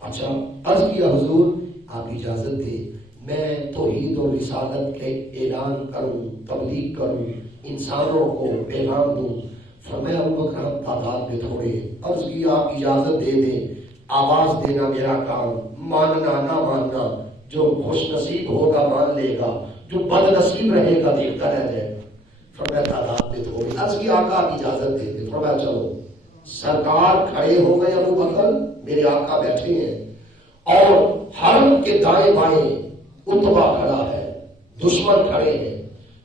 اچھا، عرض کیا حضور آپ اجازت دیں میں توحید و رسالت کے اعلان کروں، تبلیغ کروں، انسانوں کو پیغام دوں۔ فرمایا ابو بکر ہم تعداد میں تھوڑے ہیں. عرض کی آپ اجازت دے دیں، آواز دینا میرا کام، ماننا نہ ماننا، جو خوش نصیب ہوگا مان لے گا، جو بد نصیب رہے گا دیکھتا رہ جائے گا. فرمایا تعداد میں تھوڑے. عرض کی آقا آپ اجازت دے دیں. فرمایا چلو. سرکار کھڑے ہو گئے، ابو بکر میرے آقا بیٹھے ہیں اور حرم کے دائیں بائیں اتبا کھڑا ہے، دشمن کھڑے ہیں.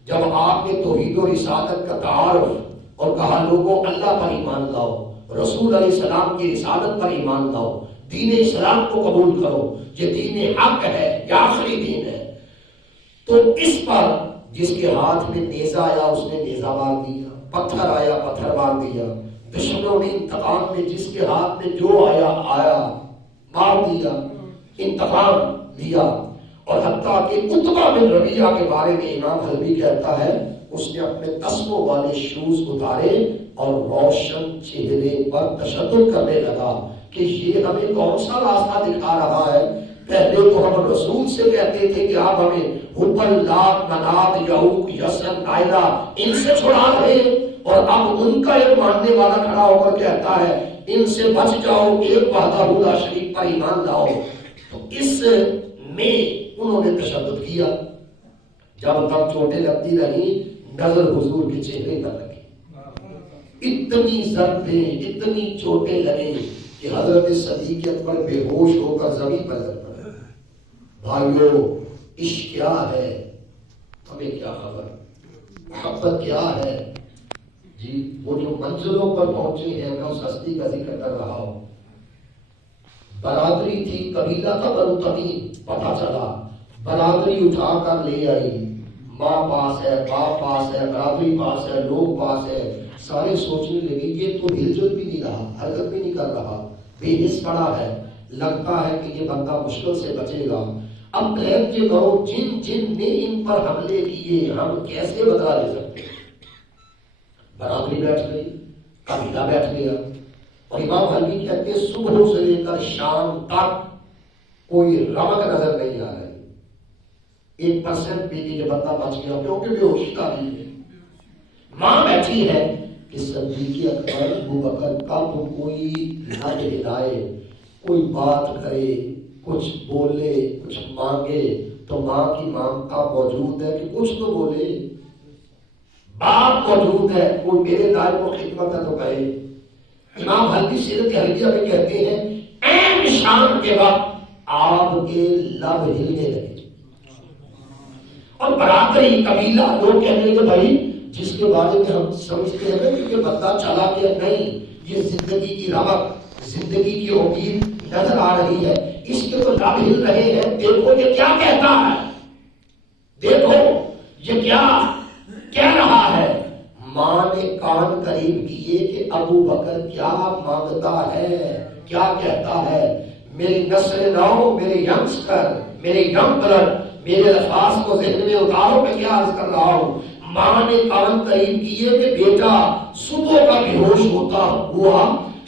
جب آپ نے توحید و رسالت کا تعارف اور کہا لوگوں اللہ پر ایمان لاؤ، رسول علیہ السلام کی رسالت پر ایمان لاؤ، دین اسلام کو قبول کرو، یہ دین حق ہے، یہ آخری دین ہے، تو اس پر جس کے ہاتھ میں نیزہ آیا اس نے نیزہ مار دیا، پتھر آیا پتھر مار دیا. دشمنوں نے انتقام میں جس کے ہاتھ میں جو آیا مار دیا، انتقام لیا. اور حتیٰ کہ عتبہ بن ربیعہ کے بارے میں امام حلبی کہتا ہے اس نے اپنے تسموں والے شوز اتارے اور روشن چہرے پر تشدد کرنے لگا کہ یہ ہمیں کون سا راستہ دکھا رہا ہے. پہلے تو ہم رسول سے کہتے تھے کہ آپ ہمیں حبل، لات، منات، یعوق، یسن، نائلہ ان سے چھڑا رہے، اور اب ان کا ایک ماننے والا کھڑا ہو کر کہتا ہے ان سے بچ جاؤ، ایک وحدہ لا شریک پر ایمان لاؤ. تو اس میں انہوں نے تشدد کیا. جب تک چوٹیں لگتی رہی نظر حضور کے چہرے پر لگی، اتنی ضربیں اتنی چوٹیں لگیں کہ حضرت صدیق اکبر بے ہوش ہو کر زمین پر گر پڑے. بھائیو عشق کیا ہے ہمیں کیا خبر، محبت کیا ہے جی. وہ جو منزلوں پر پہنچے ہیں میں اس ہستی کا ذکر کر رہا ہوں. برادری تھی، قبیلہ تھا بنو تمیم، پتہ چلا برادری اٹھا کر لے آئی، ماں پاس ہے، باپ پاس ہے، برادری پاس ہے، لوگ پاس ہے. سارے سوچنے لگے یہ تو ہل جل بھی نہیں رہا، حرکت بھی نہیں کر رہا، بے حس پڑا ہے، لگتا ہے کہ یہ بندہ مشکل سے بچے گا. اب پلان یہ کرو جن جن نے ان پر حملے کیے ہم کیسے بدلا لے سکتے. برادری بیٹھ گئی، قبیلہ بیٹھ گیا، اور امام حلبی کہتے ہیں صبح سے لے کر شام تک کوئی رمق نظر نہیں آ رہی. 1% بھی نہیں کہ بندہ بچ گیا کیونکہ بے ہوشی کا بھی ہے. ماں بیٹھی ہے کہ صدیق اکبر ابو بکر کب کوئی لڑ ہلائے، کوئی بات کرے، کچھ بولے، کچھ مانگے تو ماں کی مانگتا موجود ہے کہ کچھ تو بولے. باپ موجود ہے، کوئی میرے دائر کو خدمت ہے تو کہے. امام حلبی سیرت حلبیہ میں کہتے ہیں عین شام کے وقت آپ کے لب ہلنے لگے اور برادری قبیلہ لوگ کہنے لگے بھائی جس کے بارے میں ہم سمجھتے ہیں کہ یہ بندہ چلا گیا، نہیں، یہ زندگی کی رمق، زندگی کی امید نظر آ رہی ہے، اس کے تو لب ہل رہے ہیں. دیکھو یہ کیا کہتا ہے، دیکھو یہ کیا کہہ رہا ہے. ماں نے کان قریب کیے کہ ابو بکر کیا مانگتا ہے، کیا کہتا ہے. میری نسل نو، میرے ینگسٹر، میرے ینگ بلڈ، میرے الفاظ کو ذہن میں اتارو میں کیا عرض کر رہا ہوں. ماں نے کان قریب کیے کہ بیٹا صبح کا بے ہوش ہوتا ہوا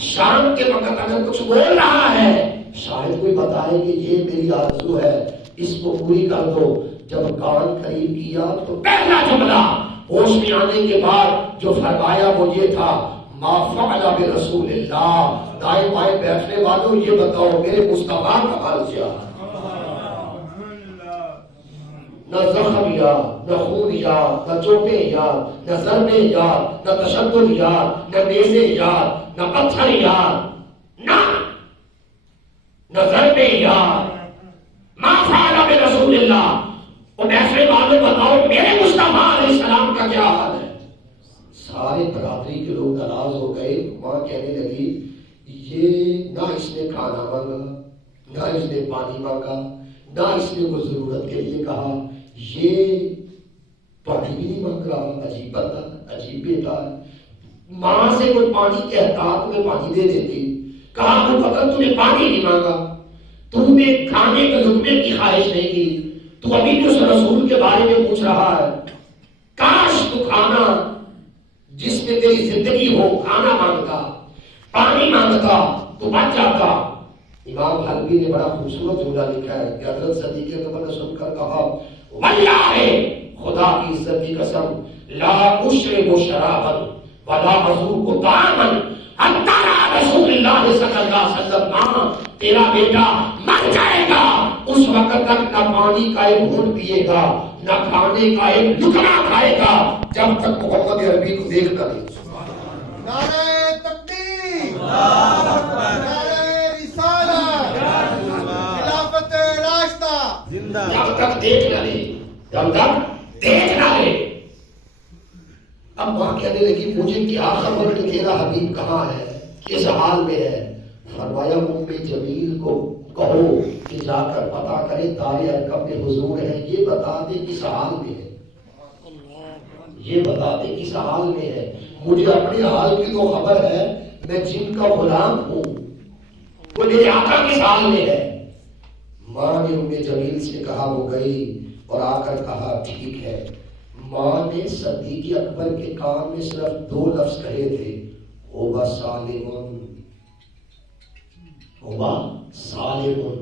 شام کے وقت اگر کچھ بول رہا ہے شاید کوئی بتائے کہ یہ میری آرزو ہے، اس کو پوری کر دو. جب کان قریب کیا تو پہلا جملہ ہوش میں آنے کے بعد جو فرمایا وہ یہ تھا ما فعل برسول اللہ. دائیں بائیں بیٹھنے والوں یہ بتاؤ میرے مصطفیٰ کا حال کیا ہے. نہ زخم یاد، نہ خون یاد، نہ چوٹیں یاد، نہ ضربیں یاد، نہ تشدد یاد، نہ نیزے یاد، نہ پتھر یاد، نہ ضربیں یاد. ما فعل برسول اللہ. اور ایسے والوں بتاؤ میرے مصطفیٰ علیہ السلام کا کیا حال ہے. سارے برادری کے لوگ ناراض ہو گئے. ماں کہنے لگی یہ نہ اس نے کھانا مانگا، نہ اس نے پانی مانگا، نہ اس نے کوئی ضرورت کے لیے کہا، یہ پانی بھی نہیں مانگ رہا. عجیب بندہ، عجیب بیٹا ہے. ماں سے کوئی پانی کہتا تمہیں پانی دے دیتی. کہا ابو بکر تمہیں پانی نہیں مانگا، تم نے کھانے کے لقمے کی خواہش نہیں کی، تو ابھی بھی اس رسول کے بارے میں پوچھ رہا ہے. کاش تو کھانا جس میں تیری زندگی ہو کھانا مانگتا، پانی مانگتا تو بچ جاتا. امام حلبی نے بڑا خوبصورت جملہ لکھا ہے کہ حضرت صدیق اکبر نے سن کر کہا واللہ خدا کی عزت کی قسم لا اشرب شرابا ولا ازوق طعاما حتى رسول اللہ صلی اللہ علیہ وسلم، ماں تیرا بیٹا مر جائے گا اس وقت تک نہ پانی کا ایک گھونٹ پیے گا نہ کھانے کا ایک لقمہ کھائے گا جب تک محمد عربی کو دیکھتا نہیں۔ نعرہ تکبیر، نعرہ رسالت، خلافت راشدہ، جب تک دیکھ نہ لے، جب تک دیکھ نہ لے۔ اب ماں کہنے لگی مجھے کیا خبر کہ تیرا حبیب کہاں ہے، کس حال میں ہے؟ فرمایا ام جمیل کو کہو کہ جا کر پتا کرے دار ارقم میں حضور ہے، یہ بتا دے کس حال میں ہے، یہ بتا دے کس حال میں ہے۔ مجھے اپنے حال کی تو خبر ہے، میں جن کا غلام ہوں، وہ میرے آقا کس حال میں ہے۔ ماں نے ام جمیل سے کہا، وہ گئی اور آ کر کہا ٹھیک ہے۔ ماں نے صدیق اکبر کے کان میں صرف 2 لفظ کہے تھے، ہوبا سالمون، ہوبا سالمون۔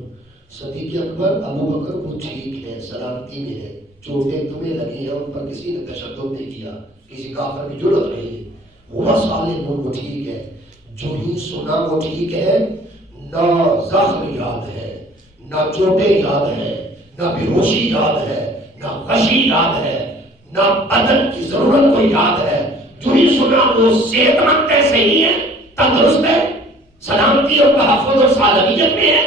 صدیق اکبر ابو بکر کو ٹھیک ہے، سلامتی میں ہے، چوٹیں تمہیں لگی ہیں، ان پر کسی نے تشدد نہیں کیا، کسی کافر کی جرت نہیں ہے، ہوبا سالمون، وہ ٹھیک ہے۔ جو ہی سنا وہ ٹھیک ہے، نہ زخم یاد ہے، نہ چوٹیں یاد ہے، نہ بے ہوشی یاد ہے، نہ غشی یاد ہے، نہ بدن کی ضرورت کو یاد ہے۔ جو ہی سنا وہ صحت مند ہے، صحیح ہے، تندرست ہے، سلامتی اور تحفظ اور سالمیت میں ہے۔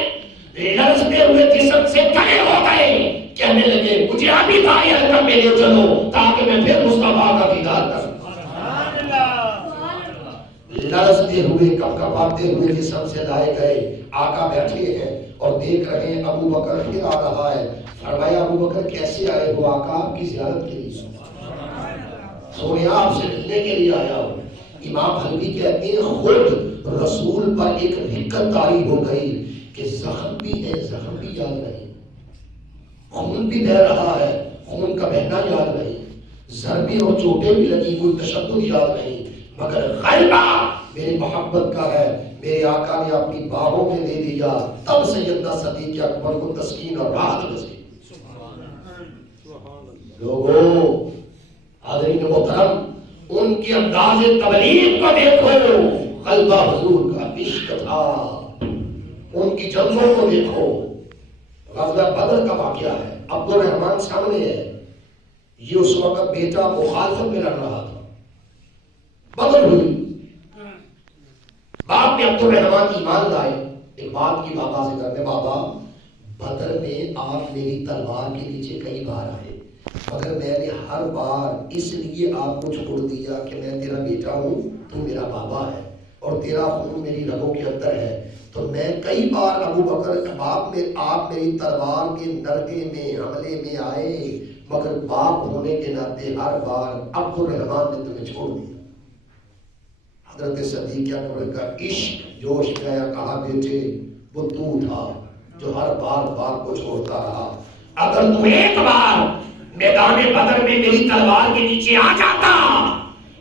لرزتے ہوئے جسم سے کھڑے ہو گئے، کہنے لگے مجھے ابھی دائر کر میں لے چلو تاکہ میں پھر مصطفیٰ کا دیدار کروں۔ لرزتے ہوئے کپکپاتے ہوئے جسم سے لائے گئے، آقا بیٹھے ہیں اور دیکھ رہے ہیں ابو بکر پھر آ رہا ہے۔ فرمایا ابو بکر کیسے آئے ہو؟ آقا آپ کی زیارت کے لیے، سونے آپ سے ملنے کے لیے آیا ہوں۔ امام حلبی کہتے ہیں خود رسول پر ایک حکمت طاری ہو گئی کہ زخم بھی ہے، زخم بھی یاد نہیں، خون بھی بہ رہا ہے، خون کا بہنا یاد نہیں، ضربیں اور چوٹیں بھی لگی، کوئی تشدد یاد نہیں، مگر غلبہ میری محبت کا ہے۔ میرے آقا نے اپنی باہوں میں لے لیا، تب سیدنا صدیق اکبر کو تسکین اور راحت نصیب۔ لوگوں حاضرین محترم، ان کی انداز تبلیغ کو دیکھو، غلبہ حضور کا عشق تھا۔ ان کی جنگوں کو دیکھو، غزوہ بدر کا واقعہ ہے، عبد الرحمن سامنے ہے، یہ اس وقت بیٹا مخالفت میں لڑ رہا تھا، بدر ہوئی، باپ نے عبد الرحمن ایمان لائے، ایک بات کی بابا سے کرتے، بابا بدر میں آپ میری تلوار کے نیچے کئی بار آئے، مگر میں نے ہر بار اس لیے آپ کو چھوڑ دیا کہ میں تیرا بیٹا ہوں، تو میرا بابا ہے اور تیرا خون میری رگوں کے اندر ہے، تو میں کئی بار ابو بکر باپ میں آپ میری تلوار کے نرگے میں حملے میں آئے، مگر باپ ہونے کے ناطے ہر بار عبد الرحمن نے تمہیں چھوڑ دیا۔ حضرت صدیق اکبر کا عشق جوش گیا، کہا بیٹے وہ تو تھا جو ہر بار باپ کو چھوڑتا رہا، اگر تو ایک بار میدان بدر میں میری تلوار کے نیچے آ جاتا،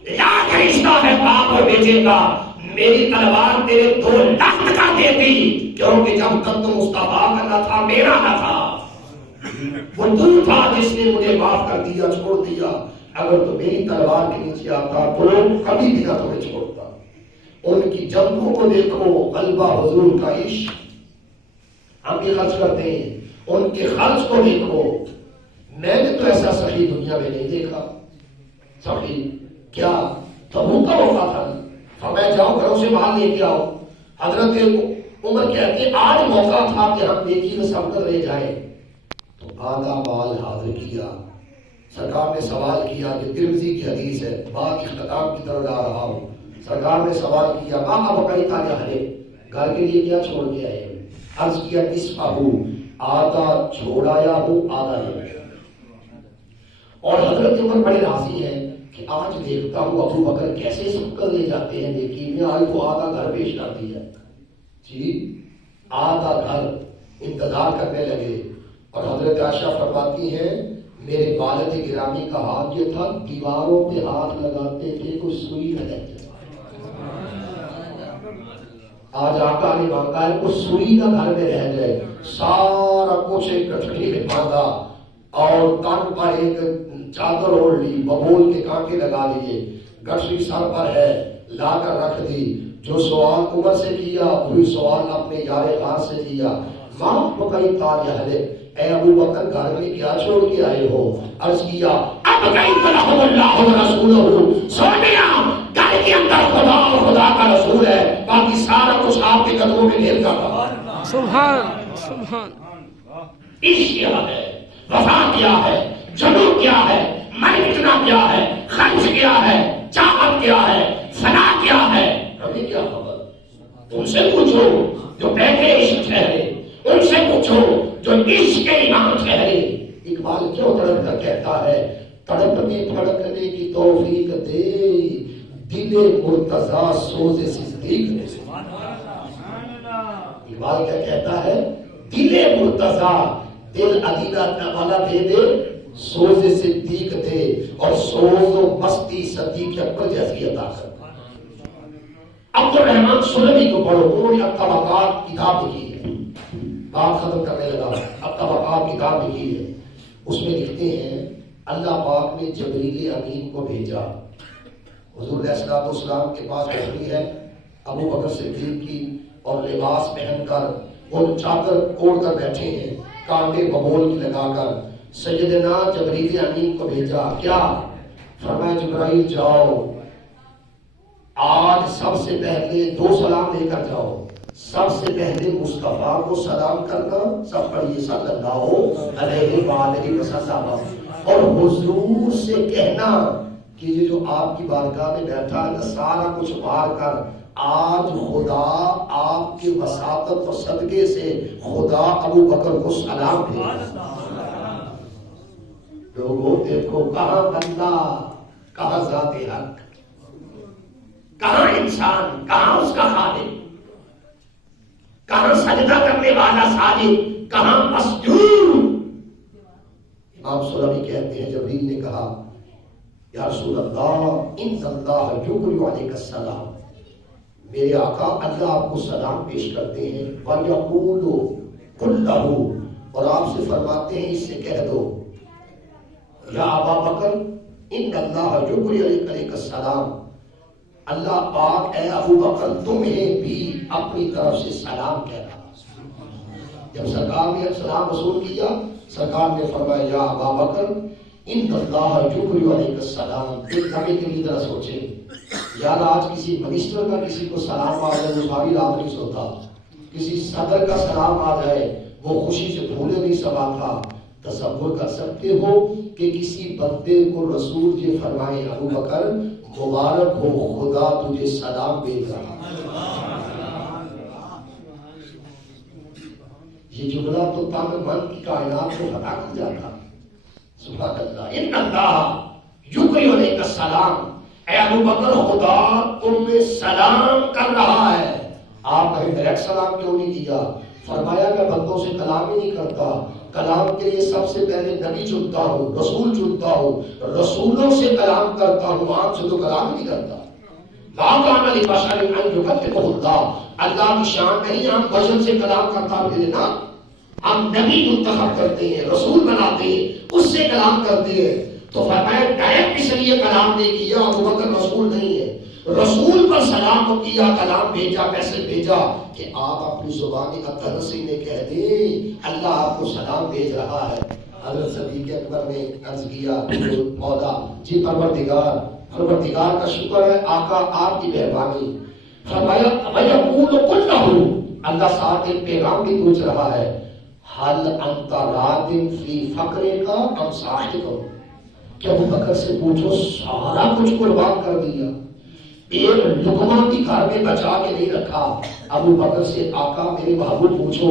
لاکھ رشتہ ہے باپ اور بیٹے کا، میری تلوار تیرے 2 لخت کر دیتی، کیونکہ جب تک تو مصطفیٰ کا نہ تھا میرا نہ تھا، وہ تو تھا جس نے مجھے معاف کر دیا، چھوڑ دیا، اگر تو میری تلوار کے نیچے آتا تو کبھی بھی نہ تمہیں چھوڑتا۔ ان کی جنگوں کو دیکھو، غلبہ حضور کا عشق، ہم بھی خرچ کرتے ہیں، ان کے خرچ کو دیکھو، میں نے تو ایسا سخی دنیا میں نہیں دیکھا۔ سخی کیا تبوک کا موقع تھا، فرمایا جاؤ گھروں سے باہر لے کے آؤ، حضرت عمر کہتے آج موقع تھا کہ ہم نیکی میں سب کر لے جائیں، تو آدھا مال حاضر کیا۔ سرکار نے سوال کیا کہ ترمذی کی حدیث ہے، بات اختتام کی طرف جا رہا ہوں، سرکار نے سوال کیا ماں بقائی کا جہلے گھر کے لیے کیا چھوڑ کے آئے؟ عرض کیا نصفہ ہوں، آدھا چھوڑایا ہوں، آدھا ہے۔ اور حضرت عمر بڑے راضی ہیں کہ آج دیکھتا ہوں ابو بکر کیسے سب کر لے جاتے ہیں، لیکن میں آج تو آدھا گھر پیش کر دیا جی، آدھا گھر انتظار کرنے لگے۔ اور حضرت عائشہ فرماتی ہیں میرے والد گرامی کا ہاتھ یہ تھا، دیواروں پہ ہاتھ لگاتے تھے کوئی سوئی نہ رہ جائے۔ آج آقا نے مانگا ہے کوئی سوئی نہ گھر میں رہ جائے، سارا کچھ ایک گٹھڑی میں باندھا اور کان پر ایک چادر اوڑھ لی، ببول کے کانٹے لگا لیے، گٹری سر پر ہے لا کر رکھ دی، جو سوال عمر سے کیا وہی سوال اپنے یار غار سے کیا، ماں بقی تار یہلے، اے ابو بکر گھر میں کیا چھوڑ کے آئے ہو؟ عرض کیا اب گئی فلحم اللہ و رسولہ، سونیا گھر کے اندر خدا اور خدا کا رسول ہے، باقی سارا کچھ آپ کے قدموں میں ڈھیر کر رہا ہے۔ سبحان سبحان، عشق کیا ہے، وفا کیا ہے، جنون کیا ہے، مرتنا کیا ہے، خرچ کیا ہے، چاہت کیا ہے، فنا کیا ہے، ہمیں کیا خبر؟ ان سے پوچھو جو بیٹھے عشق ٹھہرے، ان سے پوچھو جو عشق کے امام ٹھہرے۔ اقبال کیوں تڑپ کر کہتا ہے تڑپنے پھڑکنے کی توفیق دے دل مرتضیٰ سوز صدیق نے۔ اقبال کیا کہتا ہے؟ دل مرتضیٰ، دل عدیدہ والا دے دے، سوز صدیق دے، اور سوز و مستی صدیق اکبر جیسی عطا کر۔ عبد الرحمن سلمی کو پڑھو، انہوں نے الطبقات کتاب لکھی ہے، بات ختم کرنے لگا، الطبقات کتاب لکھی ہے، اس میں لکھتے ہیں اللہ پاک نے جبریل امین کو بھیجا، حضور علیہ السلام کے پاس بیٹھی ہے ابو بکر صدیق کی، اور لباس پہن کر اور چادر اوڑھ کر بیٹھے ہیں، کانٹے ببول کی لگا کر۔ سیدنا جبریل امین کو بھیجا، کیا فرمایا؟ جبرائیل جاؤ، آج سب سے پہلے 2 سلام لے کر جاؤ، سب سے پہلے مصطفیٰ کو سلام کرنا، سب پڑھیے صلی اللہ علیہ وآلہ وسلم، اور حضور سے کہنا کہ یہ جو آپ کی بارگاہ میں بیٹھا ہے سارا کچھ پار کر، آج خدا آپ کی وساطت اور صدقے سے خدا ابو بکر کو سلام بھیجے۔ لوگوں دیکھو کہاں بندہ، کہاں ذات حق، کہاں انسان، کہاں اس کا خالق، کہاں سجدہ کرنے والا ساجد، کہاں مسجود۔ امام سلمی کہتے ہیں جبریل نے کہا یا رسول اللہ ان اللہ یقری علیک السلام، میرے آقا اللہ آپ کو سلام پیش کرتے ہیں، وَيَقُولُ قُلْ لَهُ، اور آپ سے فرماتے ہیں اس سے کہہ دو یا ابا بکر ان اللہ یقری علیک السلام، اللہ پاک اے ابو بکر تمہیں بھی اپنی طرف سے سلام کہہ رہا۔ جب سرکار نے سلام وصول کیا، سرکار نے فرمایا یا ابا بکر ان اللہ یقری علیک السلام۔ ایک دفعے کے لیے ذرا سوچیں، یار آج کسی منسٹر کا کسی کو سلام آ جائے وہ ساری رات نہیں سوتا، کسی صدر کا سلام آ جائے وہ خوشی سے پھولے نہیں سماتا۔ تصور کر سکتے ہو کہ کسی بندے کو رسول یہ فرمائے ابو بکر مبارک ہو خدا تجھے سلام بھیج رہا۔ یہ جملہ تو تن من کی کائنات کو فتح کر جاتا۔ سبحان اللہ، ان اللہ یقری علیک السلام، اے ابو بکر خدا تم میں سلام کر رہا ہے۔ آپ نے ڈائریکٹ سلام کیوں نہیں دیا؟ فرمایا میں بندوں سے کلام ہی نہیں کرتا، کلام کے لیے سب سے پہلے نبی چنتا ہوں، رسول چنتا ہوں، رسولوں سے کلام کرتا ہوں، آپ سے تو کلام نہیں کرتا۔ لا کان لبشر ان یکلمہ اللہ، اللہ کی شان نہیں ہم بشر سے کلام کرتا بھیجنا، ہم نبی منتخب کرتے ہیں، رسول بناتے ہیں، اس سے کلام کرتے ہیں۔ تو فرمایا ڈائریکٹ اس لیے کلام نہیں کیا، ابو بکر رسول نہیں ہے، رسول پر سلام کیا، کلام بھیجا، میسج بھیجا کہ آپ اپنی زبان اطہر سے انہیں کہہ دیں اللہ آپ کو سلام بھیج رہا ہے۔ حضرت صدیق اکبر نے عرض کیا مولا جی پروردگار کا شکر ہے آقا آپ کی مہربانی۔ فرمایا وَيَقُولُ قُلْ لَهُ، اللہ ساتھ ایک پیغام بھی پوچھ رہا ہے، حل انت راضٍ فی فقرک ام ساخط، کہ ابو بکر سے پوچھو سارا کچھ قربان کر دیا، ایک لقمہ بھی گھر میں بچا کے نہیں رکھا۔ ابو بکر سے آقا میرے محبوب پوچھو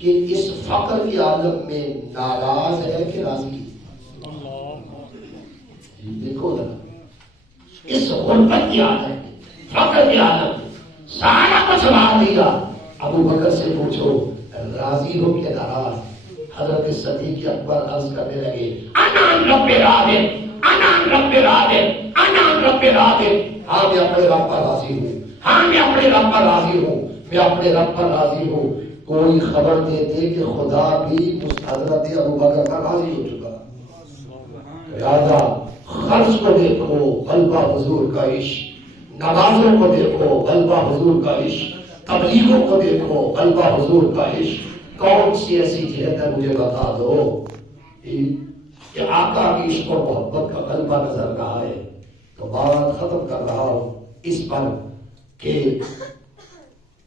کہ اس فقر کے عالم میں ناراض ہے کہ راضی؟ دیکھو نا، اس غربت کی عالم میں، فقر کی عالم میں سارا کچھ مار دیا، ابو بکر سے پوچھو راضی ہو کہ ناراض؟ حضرت صدیق اکبر عرض کرنے لگے انا رب راضی، انا رب راضی، انا رب راضی، ہاں میں اپنے رب پر راضی ہوں، ہاں میں اپنے رب پر راضی ہوں، میں اپنے رب پر راضی ہوں۔ کوئی خبر دیتے کہ خدا بھی اس حضرت ابو بکر پر راضی ہو چکا، لہذا خرچ کو دیکھو غلبہ حضور کا عشق، نمازوں کو دیکھو غلبہ حضور کا عشق، تبلیغوں کو دیکھو غلبہ حضور کا عشق۔ کون سی ایسی جہت ہے مجھے بتا دو کہ آقا کی عشق اور محبت کا غلبہ نظر رہا ہے؟ تو بات ختم کر رہا ہوں اس پر کہ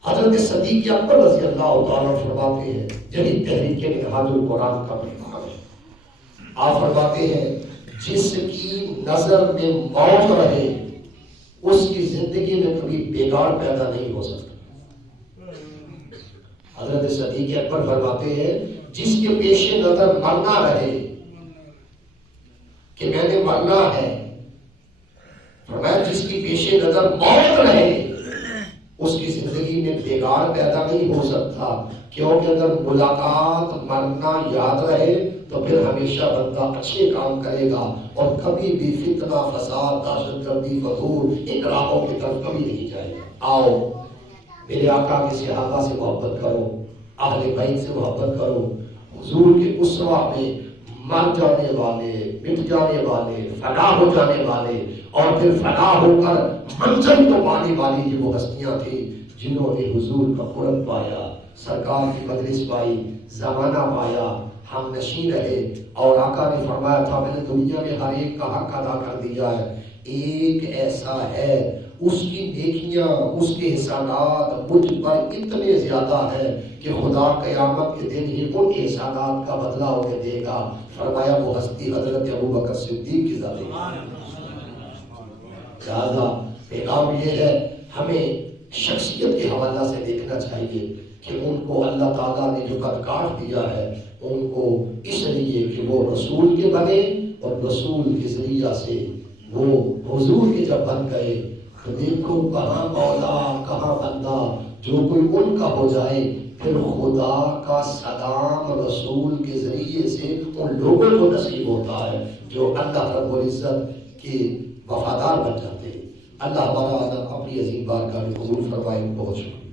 حضرت صدیق اکبر رضی اللہ تعالیٰ فرماتے ہیں، جدید تحریک منہاج القرآن کا پیغام ہے، آپ فرماتے ہیں جس کی نظر میں موت رہے اس کی زندگی میں کبھی بگاڑ پیدا نہیں ہو سکتا۔ حضرت صدیق اکبر فرماتے ہیں جس کے پیش نظر مرنا رہے کہ میں نے مرنا ہے، فرمایا جس کی پیش نظر موت رہے اس کی زندگی میں بگاڑ پیدا نہیں ہو سکتا، کیونکہ اگر ملاقات مرنا یاد رہے تو پھر ہمیشہ بندہ اچھے کام کرے گا اور کبھی بھی فتنہ فساد دہشت گردی فضول ان راہوں کی طرف کبھی نہیں جائے گا۔ آؤ میرے آقا کے صحابہ سے محبت کرو، اہل بیت سے محبت کرو، حضور کے اسوہ میں مر جانے والے، مٹ جانے والے، فنا ہو جانے والے اور پھر فنا ہو کر منزل کو پانے والی یہ وہ ہستیاں تھیں جنہوں نے حضور کا قرب پایا، سرکار کی مجلس پائی، زمانہ پایا، ہم نشین رہے، اور آقا نے فرمایا تھا میں نے دنیا میں ہر ایک کا حق ادا کر دیا ہے، ایک ایسا ہے اس کی نیکیاں، اس کے احسانات مجھ پر اتنے زیادہ ہیں کہ خدا قیامت کے دن ہی ان احسانات کا بدلہ انہیں دے گا۔ فرمایا وہ ہستی حضرت ابوبکر صدیق کی ذات ہے۔ لہذا پیغام یہ ہے ہمیں شخصیت کے حوالہ سے دیکھنا چاہیے کہ ان کو اللہ تعالیٰ نے جو قد کاٹ دیا ہے ان کو اس لیے کہ وہ رسول کے بنے اور رسول کے ذریعہ سے وہ حضور کے جب بن گئے تو دیکھو کہاں مولا کہاں بندہ، جو کوئی ان کا ہو جائے پھر خدا کا سلام رسول کے ذریعے سے ان لوگوں کو نصیب ہوتا ہے جو اللہ رب العزت کے وفادار بن جاتے ہیں۔ اللہ ہمارا اپنی عظیم بارگاہ میں قبول فرمائے۔ بہت شکریہ۔